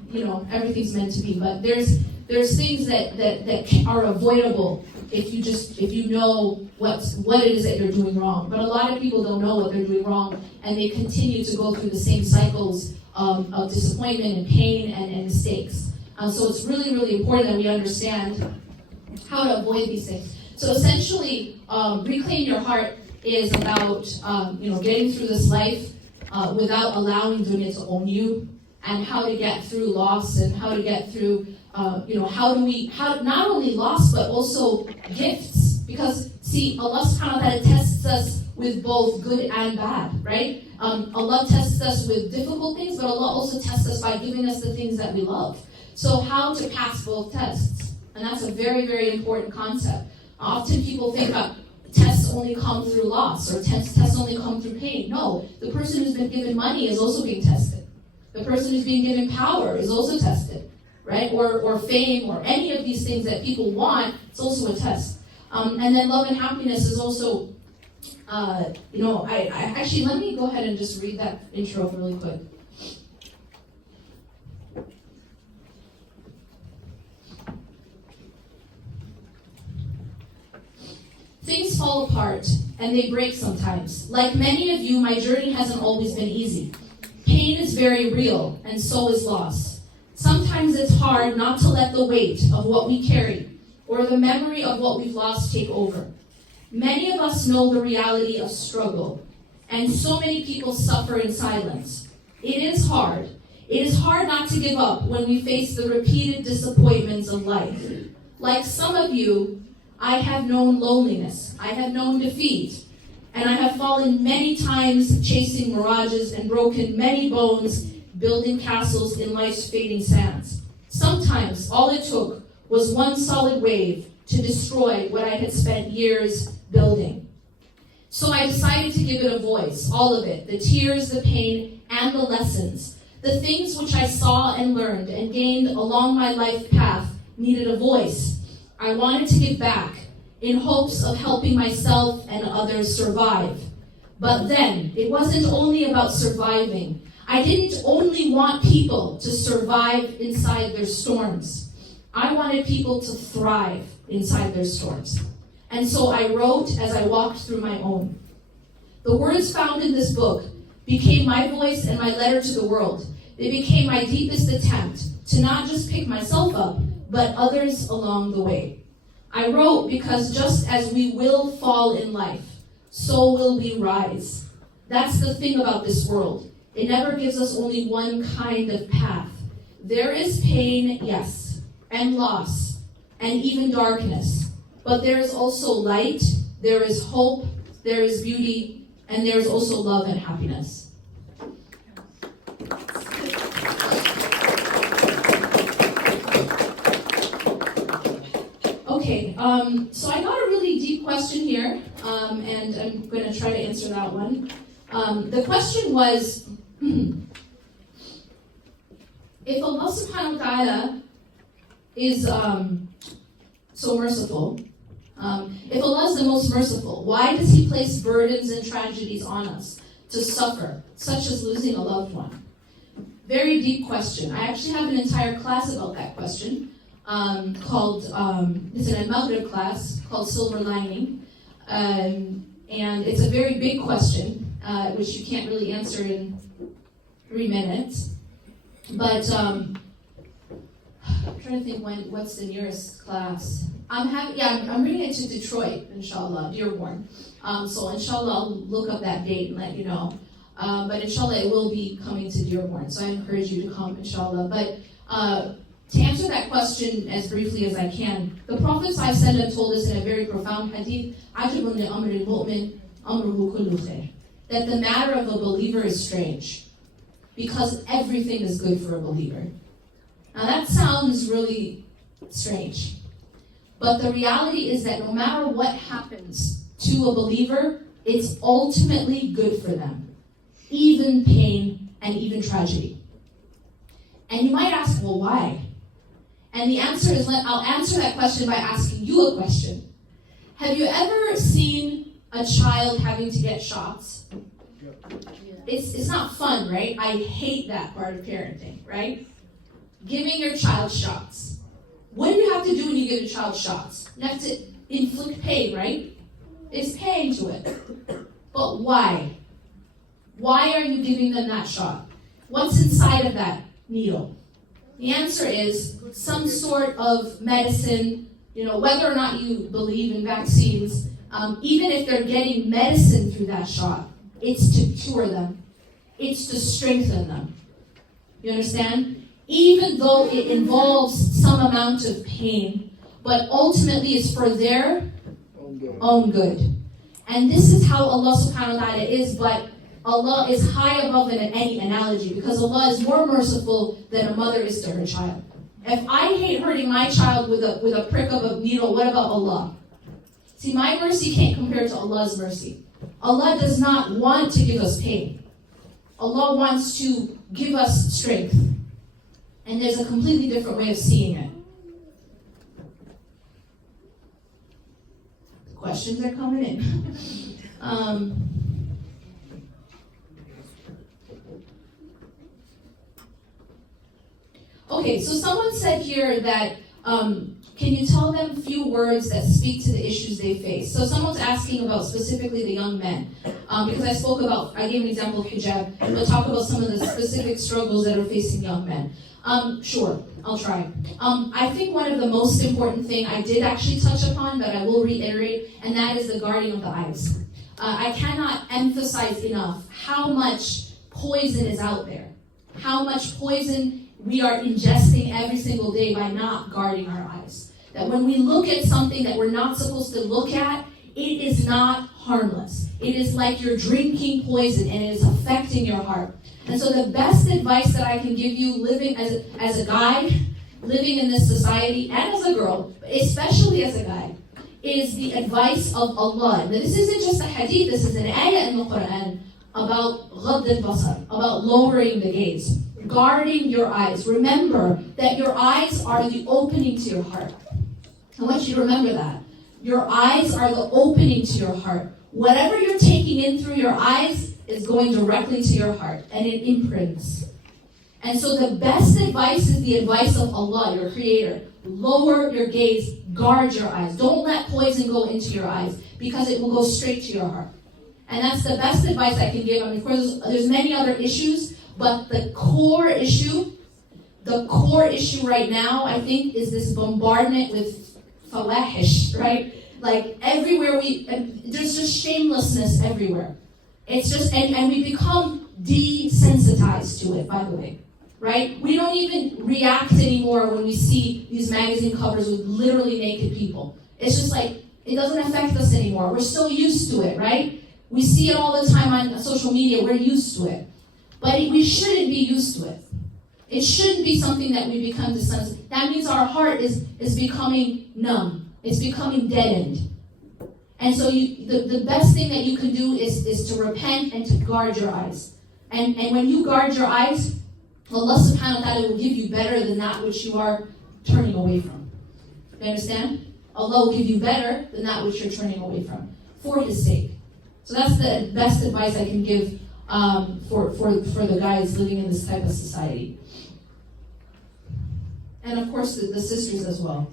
everything's meant to be, but there's things that are avoidable if you know what it is that you're doing wrong. But a lot of people don't know what they're doing wrong, and they continue to go through the same cycles of disappointment and pain and mistakes. So it's really, really important that we understand how to avoid these things. So essentially, Reclaim Your Heart is about getting through this life without allowing dunya to own you, and how to get through loss, and how to get through how not only loss but also gifts. Because see, Allah subhanahu wa ta'ala tests us with both good and bad, right? Allah tests us with difficult things, but Allah also tests us by giving us the things that we love. So how to pass both tests, and that's a very, very important concept. Often people think tests only come through loss, or tests only come through pain. No, the person who's been given money is also being tested. The person who's being given power is also tested, right? Or fame, or any of these things that people want, it's also a test. And then love and happiness is also, I actually, let me go ahead and just read that intro really quick. Things fall apart, and they break sometimes. Like many of you, my journey hasn't always been easy. Pain is very real, and so is loss. Sometimes it's hard not to let the weight of what we carry or the memory of what we've lost take over. Many of us know the reality of struggle, and so many people suffer in silence. It is hard. It is hard not to give up when we face the repeated disappointments of life. Like some of you, I have known loneliness. I have known defeat. And I have fallen many times chasing mirages and broken many bones building castles in life's fading sands. Sometimes all it took was one solid wave to destroy what I had spent years building. So I decided to give it a voice, all of it, the tears, the pain, and the lessons. The things which I saw and learned and gained along my life path needed a voice. I wanted to give back in hopes of helping myself and others survive. But then, it wasn't only about surviving. I didn't only want people to survive inside their storms. I wanted people to thrive inside their storms. And so I wrote as I walked through my own. The words found in this book became my voice and my letter to the world. They became my deepest attempt to not just pick myself up, but others along the way. I wrote because just as we will fall in life, so will we rise. That's the thing about this world. It never gives us only one kind of path. There is pain, yes, and loss, and even darkness. But there is also light, there is hope, there is beauty, and there is also love and happiness. Okay, so I got a really deep question here, and I'm going to try to answer that one. The question was, if Allah subhanahu wa ta'ala is so merciful, if Allah is the most merciful, why does He place burdens and tragedies on us to suffer, such as losing a loved one? Very deep question. I actually have an entire class about that question. Called, it's an ymogahedbookings class called Silver Lining. And it's a very big question, which you can't really answer in 3 minutes. But I'm trying to think what's the nearest class. I'm bringing it to Detroit, inshallah, Dearborn. So inshallah, I'll look up that date and let you know. But inshallah, it will be coming to Dearborn. So I encourage you to come, inshallah. But To answer that question as briefly as I can, the Prophet ﷺ told us in a very profound hadith, عَجَبٌ لِأَمْرِ الْمُؤْمِنِ أَمْرُهُ كُلُّ خَيْرٍ, that the matter of a believer is strange, because everything is good for a believer. Now that sounds really strange, but the reality is that no matter what happens to a believer, it's ultimately good for them, even pain and even tragedy. And you might ask, well, why? And the answer is, I'll answer that question by asking you a question. Have you ever seen a child having to get shots? It's not fun, right? I hate that part of parenting, right? Giving your child shots. What do you have to do when you give a child shots? You have to inflict pain, right? It's pain to it. But why? Why are you giving them that shot? What's inside of that needle? The answer is some sort of medicine, whether or not you believe in vaccines, even if they're getting medicine through that shot, it's to cure them. It's to strengthen them. You understand? Even though it involves some amount of pain, but ultimately it's for their own good. And this is how Allah subhanahu wa ta'ala is, but Allah is high above in any analogy, because Allah is more merciful than a mother is to her child. If I hate hurting my child with a prick of a needle, what about Allah? See, my mercy can't compare to Allah's mercy. Allah does not want to give us pain. Allah wants to give us strength. And there's a completely different way of seeing it. Questions are coming in. Okay, so someone said here that, can you tell them a few words that speak to the issues they face? So someone's asking about specifically the young men, because I gave an example of hijab, but talk about some of the specific struggles that are facing young men. Sure, I'll try. I think one of the most important thing I did actually touch upon, but I will reiterate, and that is the guarding of the eyes. I cannot emphasize enough how much poison is out there, how much poison we are ingesting every single day by not guarding our eyes. That when we look at something that we're not supposed to look at, it is not harmless. It is like you're drinking poison and it is affecting your heart. And so the best advice that I can give you living as a guy, living in this society, and as a girl, but especially as a guy, is the advice of Allah. Now, this isn't just a hadith, this is an ayah in the Quran about ghadd al-basar, about lowering the gaze. Guarding your eyes. Remember that your eyes are the opening to your heart. I want you to remember that. Your eyes are the opening to your heart. Whatever you're taking in through your eyes is going directly to your heart, and it imprints. And so the best advice is the advice of Allah, your Creator. Lower your gaze, guard your eyes. Don't let poison go into your eyes, because it will go straight to your heart. And that's the best advice I can give. I mean, of course, there's many other issues, but the core issue right now, I think, is this bombardment with fawahish, right? Like everywhere there's just shamelessness everywhere. It's just, and we become desensitized to it, by the way, right? We don't even react anymore when we see these magazine covers with literally naked people. It's just like, it doesn't affect us anymore. We're so used to it, right? We see it all the time on social media. We're used to it. But we shouldn't be used to it. It shouldn't be something that we become desensitized. That means our heart is becoming numb. It's becoming deadened. And so the best thing that you can do is to repent and to guard your eyes. And when you guard your eyes, Allah subhanahu wa ta'ala will give you better than that which you are turning away from. You understand? Allah will give you better than that which you're turning away from, for His sake. So that's the best advice I can give for the guys living in this type of society. And of course the sisters as well.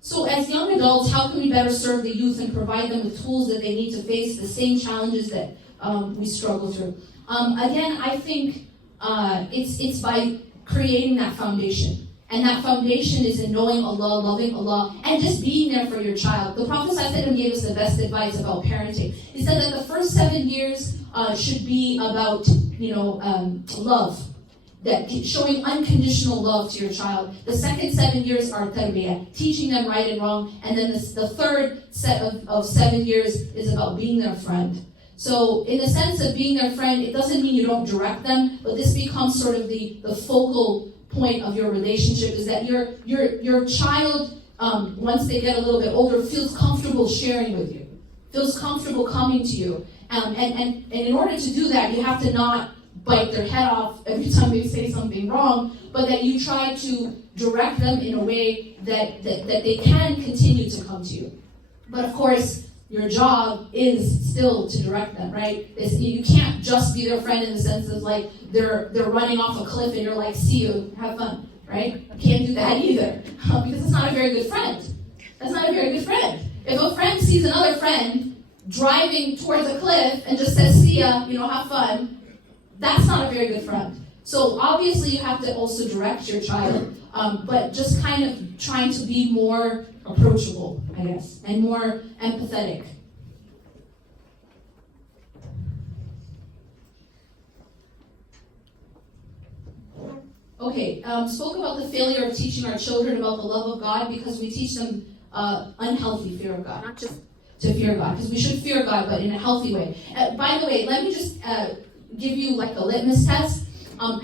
So as young adults, how can we better serve the youth and provide them with tools that they need to face the same challenges that we struggle through? Again, I think it's by creating that foundation. And that foundation is in knowing Allah, loving Allah, and just being there for your child. The Prophet ﷺ gave us the best advice about parenting. He said that the first 7 years should be about, love. showing unconditional love to your child. The second 7 years are tarbiyah, teaching them right and wrong. And then the third set of 7 years is about being their friend. So in the sense of being their friend, it doesn't mean you don't direct them, but this becomes sort of the focal point of your relationship, is that your child, once they get a little bit older, feels comfortable sharing with you, feels comfortable coming to you. And in order to do that, you have to not bite their head off every time they say something wrong, but that you try to direct them in a way that they can continue to come to you. But of course, your job is still to direct them, right? You can't just be their friend in the sense of like they're running off a cliff and you're like, see you, have fun, right? You can't do that either, because it's not a very good friend. That's not a very good friend. If a friend sees another friend driving towards a cliff and just says, see ya, have fun, that's not a very good friend. So obviously you have to also direct your child, but just kind of trying to be more approachable, I guess, and more empathetic. Okay, spoke about the failure of teaching our children about the love of God because we teach them unhealthy fear of God, not just to fear God, because we should fear God, but in a healthy way. By the way, let me just give you like a litmus test.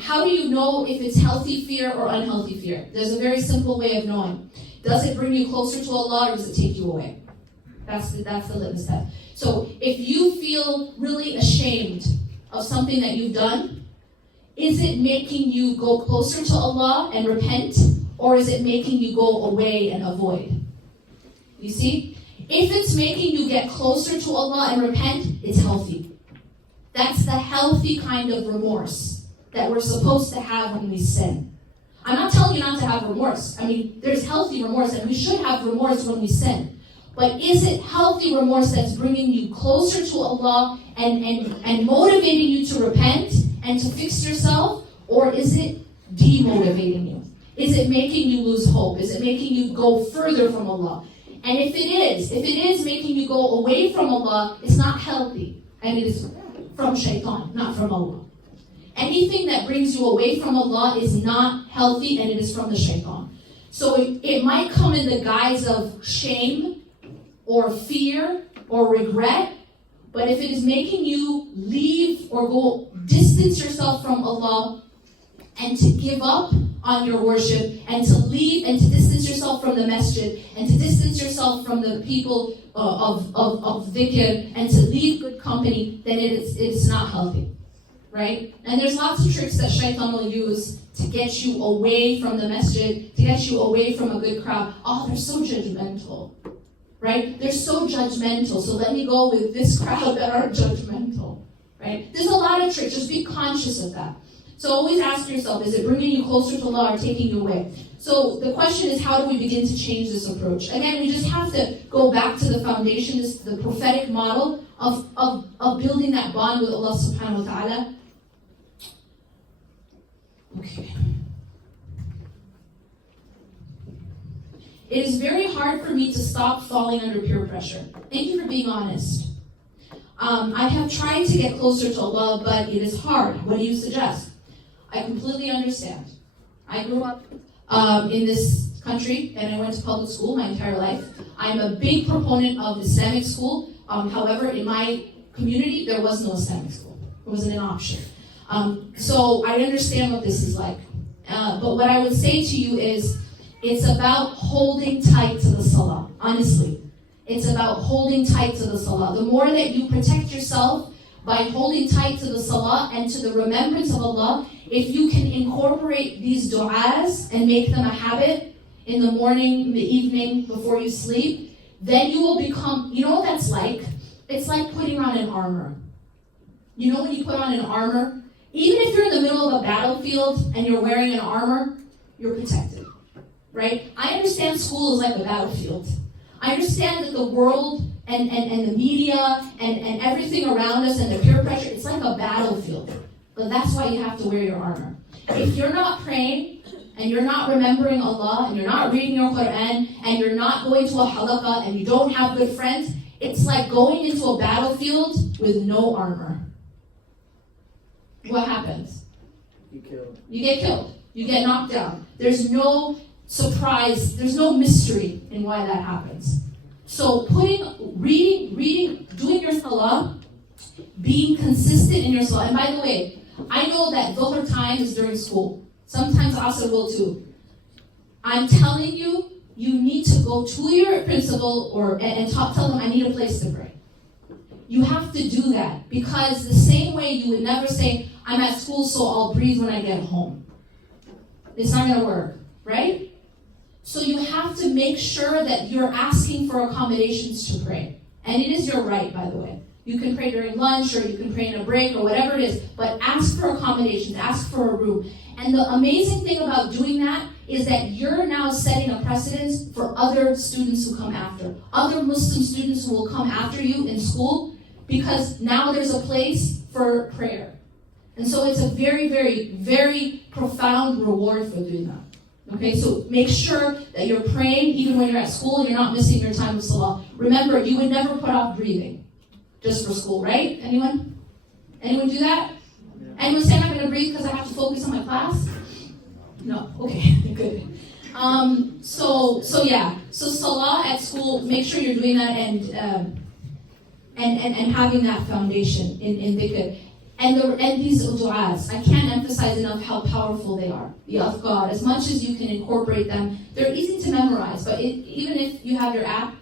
How do you know if it's healthy fear or unhealthy fear? There's a very simple way of knowing. Does it bring you closer to Allah or does it take you away? That's the litmus test. So if you feel really ashamed of something that you've done, is it making you go closer to Allah and repent, or is it making you go away and avoid? You see? If it's making you get closer to Allah and repent, it's healthy. That's the healthy kind of remorse that we're supposed to have when we sin. I'm not telling you not to have remorse. I mean, there's healthy remorse, and we should have remorse when we sin. But is it healthy remorse that's bringing you closer to Allah and motivating you to repent and to fix yourself? Or is it demotivating you? Is it making you lose hope? Is it making you go further from Allah? And if it is making you go away from Allah, it's not healthy. And it is from shaitan, not from Allah. Anything that brings you away from Allah is not healthy, and it is from the shaitan. So it might come in the guise of shame or fear or regret, but if it is making you leave or go distance yourself from Allah and to give up on your worship and to leave and to distance yourself from the masjid and to distance yourself from the people of dhikr and to leave good company, then it's not healthy. Right? And there's lots of tricks that shaitan will use to get you away from the masjid, to get you away from a good crowd. Oh, they're so judgmental. Right? They're so judgmental, so let me go with this crowd that are judgmental. Right? There's a lot of tricks. Just be conscious of that. So always ask yourself, is it bringing you closer to Allah or taking you away? So the question is, how do we begin to change this approach? Again, we just have to go back to the foundation, the prophetic model of building that bond with Allah subhanahu wa ta'ala. Okay. It is very hard for me to stop falling under peer pressure. Thank you for being honest. I have tried to get closer to Allah, but it is hard. What do you suggest? I completely understand. I grew up in this country, and I went to public school my entire life. I'm a big proponent of Islamic school. However, in my community, there was no Islamic school. It wasn't an option. So I understand what this is like. But what I would say to you is, it's about holding tight to the salah, honestly. It's about holding tight to the salah. The more that you protect yourself by holding tight to the salah and to the remembrance of Allah, if you can incorporate these du'as and make them a habit in the morning, in the evening, before you sleep, then you will become, you know what that's like? It's like putting on an armor. You know when you put on an armor? Even if you're in the middle of a battlefield and you're wearing an armor, you're protected, right? I understand school is like a battlefield. I understand that the world and the media and everything around us and the peer pressure, it's like a battlefield. But that's why you have to wear your armor. If you're not praying and you're not remembering Allah and you're not reading your Quran and you're not going to a halaqah and you don't have good friends, it's like going into a battlefield with no armor. What happens? You killed. You get killed. You get knocked down. There's no surprise. There's no mystery in why that happens. So reading, doing your salah, being consistent in your salah. And by the way, I know that dhuhr time is during school. Sometimes asr will too. I'm telling you, you need to go to your principal and tell them, I need a place to pray. You have to do that, because the same way you would never say, I'm at school so I'll breathe when I get home. It's not going to work, right? So you have to make sure that you're asking for accommodations to pray. And it is your right, by the way. You can pray during lunch, or you can pray in a break, or whatever it is, but ask for accommodations, ask for a room. And the amazing thing about doing that is that you're now setting a precedence for other students who come after. Other Muslim students who will come after you in school, because now there's a place for prayer. And so it's a very, very, very profound reward for doing that. Okay, so make sure that you're praying even when you're at school and you're not missing your time of salah. Remember, you would never put off breathing just for school, right? Anyone? Anyone do that? Anyone say I'm not going to breathe because I have to focus on my class? No. Okay, good. So salah at school, make sure you're doing that and having that foundation in dhikr. And these du'as, I can't emphasize enough how powerful they are. The _, as much as you can incorporate them, they're easy to memorize, but even if you have your app,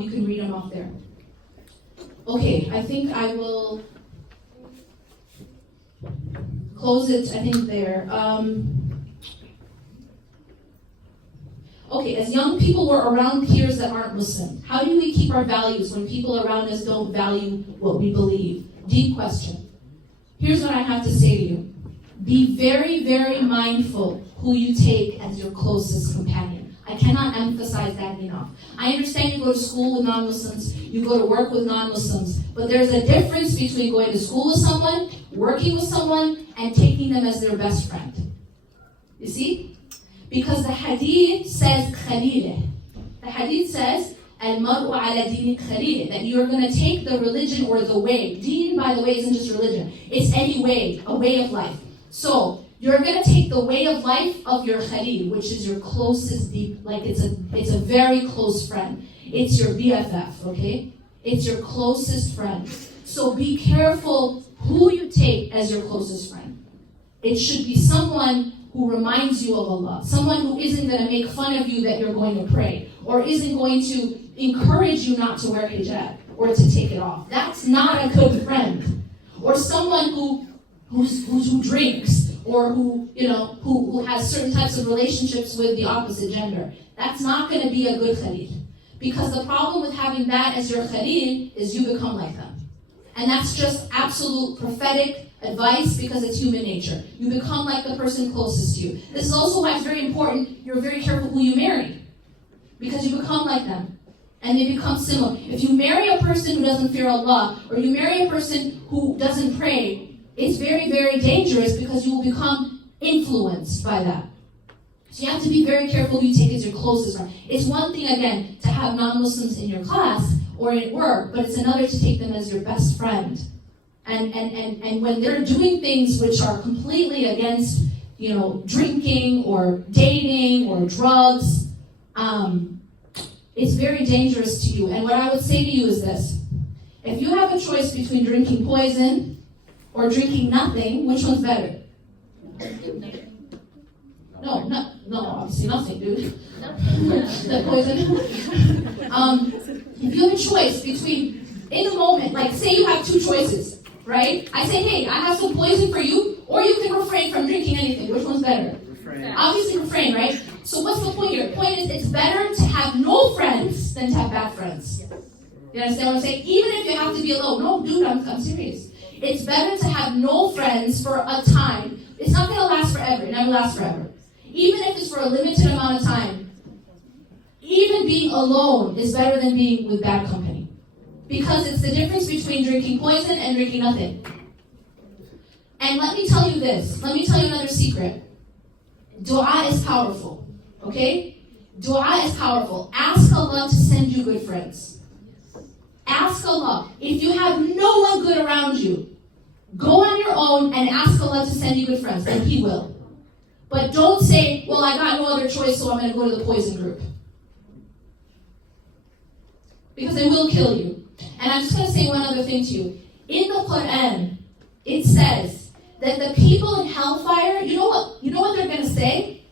you can read them off there. Okay, I think I will close it, I think there. Okay, as young people, we're around peers that aren't Muslim. How do we keep our values when people around us don't value what we believe? Deep question. Here's what I have to say to you. Be very, very mindful who you take as your closest companion. I cannot emphasize that enough. I understand you go to school with non-Muslims, you go to work with non-Muslims, but there's a difference between going to school with someone, working with someone, and taking them as their best friend. You see? Because the hadith says 𝐁𝐒𝐒. The hadith says الْمَرْءُ عَلَى دِينِ 𝐁ْ𝐒𝐒, that you're going to take the religion or the way. Deen, by the way, isn't just religion. It's any way, a way of life. So you're going to take the way of life of your 𝐁𝐒𝐒, which is your closest deep, like it's a very close friend. It's your BFF, okay? It's your closest friend. So be careful who you take as your closest friend. It should be someone who reminds you of Allah. Someone who isn't going to make fun of you that you're going to pray, or isn't going to encourage you not to wear hijab or to take it off. That's not a good friend. Or someone who drinks, or who has certain types of relationships with the opposite gender. That's not going to be a good 𝐁𝐒𝐒. Because the problem with having that as your 𝐁𝐒𝐒 is you become like them. And that's just absolute prophetic advice, because it's human nature. You become like the person closest to you. This is also why it's very important you're very careful who you marry, because you become like them and they become similar. If you marry a person who doesn't fear Allah, or you marry a person who doesn't pray, it's very, very dangerous, because you will become influenced by that. So you have to be very careful who you take as your closest friend. It's one thing, again, to have non-Muslims in your class or at work, but it's another to take them as your best friend. And when they're doing things which are completely against, drinking or dating or drugs, it's very dangerous to you. And what I would say to you is this: if you have a choice between drinking poison or drinking nothing, which one's better? No, obviously nothing, dude. The poison. If you have a choice between, in the moment, like say you have two choices, right? I say, hey, I have some poison for you, or you can refrain from drinking anything. Which one's better? Refrain. Obviously refrain, right? So what's the point here? The point is, it's better to have no friends than to have bad friends. You understand what I'm saying? Even if you have to be alone. No, dude, I'm serious. It's better to have no friends for a time. It's not going to last forever. It never lasts forever. Even if it's for a limited amount of time, even being alone is better than being with bad company. Because it's the difference between drinking poison and drinking nothing. And let me tell you this. Let me tell you another secret. Dua is powerful. Okay? Dua is powerful. Ask Allah to send you good friends. Ask Allah. If you have no one good around you, Go on your own and ask Allah to send you good friends, and He will. But don't say, well, I got no other choice, so I'm going to go to the poison group. Because they will kill you. And I'm just going to say one other thing to you. In the Quran, it says that the people in hellfire, you know what they're going to say?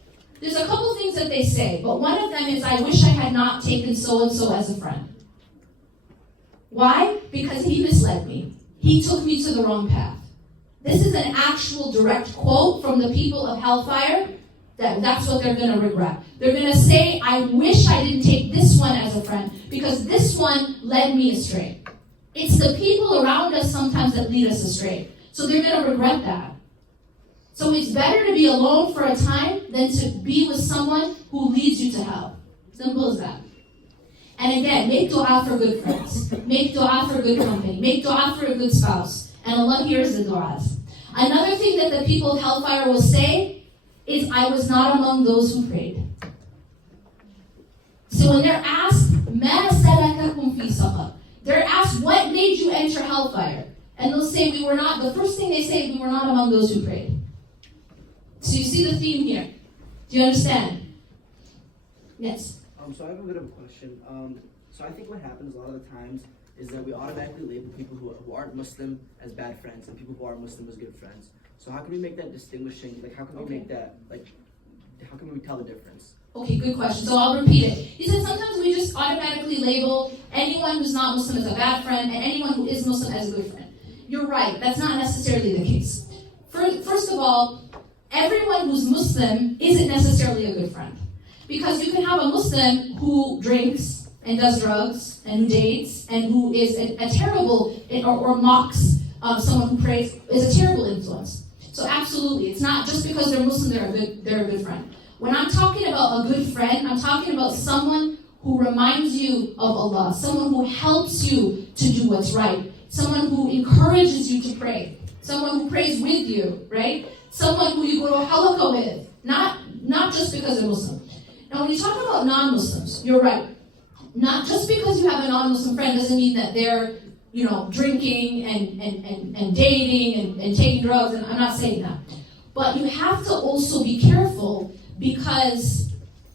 There's a couple things that they say, but one of them is, I wish I had not taken so-and-so as a friend. Why? Because he misled me. He took me to the wrong path. This is an actual direct quote from the people of hellfire. That's what they're going to regret. They're going to say, I wish I didn't take this one as a friend because this one led me astray. It's the people around us sometimes that lead us astray. So they're going to regret that. So it's better to be alone for a time than to be with someone who leads you to hell. Simple as that. And again, make dua for good friends. Make dua for good company. Make dua for a good spouse. And Allah hears the duas. Another thing that the people of hellfire will say is, I was not among those who prayed. So when they're asked, مَا سَلَكَكُمْ فِي سَقَرَ, they're asked, what made you enter hellfire? And they'll say, we were not, the first thing they say, we were not among those who prayed. So you see the theme here. Do you understand? Yes? So I have a bit of a question. So I think what happens a lot of the times is that we automatically label people who aren't Muslim as bad friends and people who are Muslim as good friends. So how can we make that distinguishing? Like, how can we make that, like, how can we tell the difference? Okay, good question. So I'll repeat it. He said sometimes we just automatically label anyone who's not Muslim as a bad friend and anyone who is Muslim as a good friend. You're right. That's not necessarily the case. First of all, everyone who's Muslim isn't necessarily a good friend. Because you can have a Muslim who drinks and does drugs and who dates and who is a terrible or mocks someone who prays, is a terrible influence. So absolutely, it's not just because they're Muslim they're a good friend. When I'm talking about a good friend, I'm talking about someone who reminds you of Allah, someone who helps you to do what's right, someone who encourages you to pray, someone who prays with you, right? Someone who you go to a halaqah with, not just because they're Muslim. Now, when you talk about non-Muslims, you're right. Not just because you have a non-Muslim friend doesn't mean that they're, drinking and dating and taking drugs, and I'm not saying that. But you have to also be careful because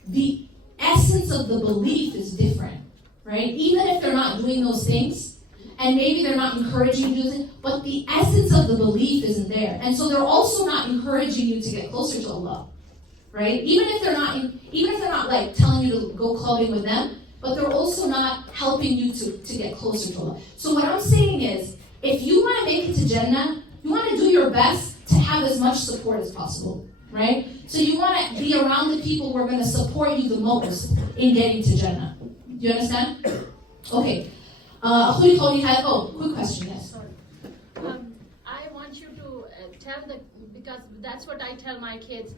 the essence of the belief is different, right? Even if they're not doing those things, and maybe they're not encouraging you to do it, but the essence of the belief isn't there. And so they're also not encouraging you to get closer to Allah, right? Even if they're not like telling you to go clubbing with them, but they're also not helping you to get closer to Allah. So what I'm saying is, if you want to make it to Jannah, you want to do your best to have as much support as possible, right? So you want to be around the people who are going to support you the most in getting to Jannah. Do you understand? Okay. 𝐁𝐿𝐒 𝐈𝐍𝐄𝐒, quick question, yes. Sorry. I want you to tell because that's what I tell my kids.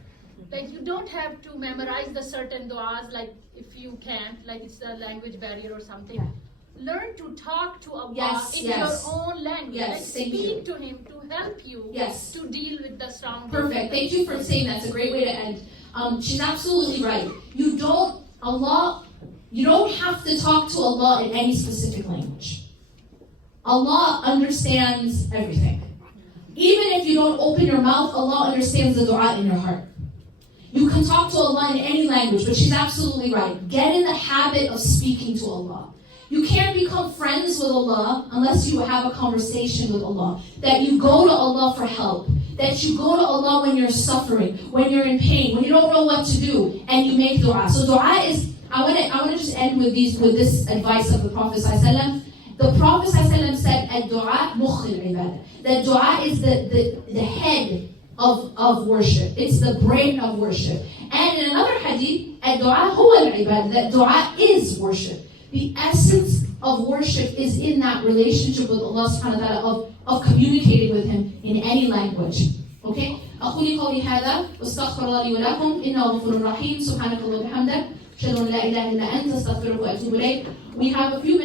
Like, you don't have to memorize the certain du'as, like if you can't, like it's a language barrier or something. Yeah. Learn to talk to Allah in Yes. your own language. Yes, and thank speak you. to Him to help you Yes. to deal with the surroundings. Perfect. Thank you for saying that's a great way to end. She's absolutely right. You don't have to talk to Allah in any specific language. Allah understands everything. Even if you don't open your mouth, Allah understands the dua in your heart. You can talk to Allah in any language, but she's absolutely right. Get in the habit of speaking to Allah. You can't become friends with Allah unless you have a conversation with Allah. That you go to Allah for help. That you go to Allah when you're suffering, when you're in pain, when you don't know what to do, and you make dua. So dua is, I want to just end with this advice of the Prophet ﷺ. The Prophet ﷺ said, "Ad-du'a mukh al-ibadah." That dua is the head of worship. It's the brain of worship. And in another hadith, ad-du'a huwa al-ibadah. That dua is worship. The essence of worship is in that relationship with Allah subhanahu wa ta'ala, of communicating with Him in any language. Okay? أقول قولي هذا واستغفر الله لي ولكم إنه غفور رحيم سبحانك اللهم وبحمدك أشهد أن لا إله إلا أنت أستغفرك وأتوب إليك. We have a few minutes.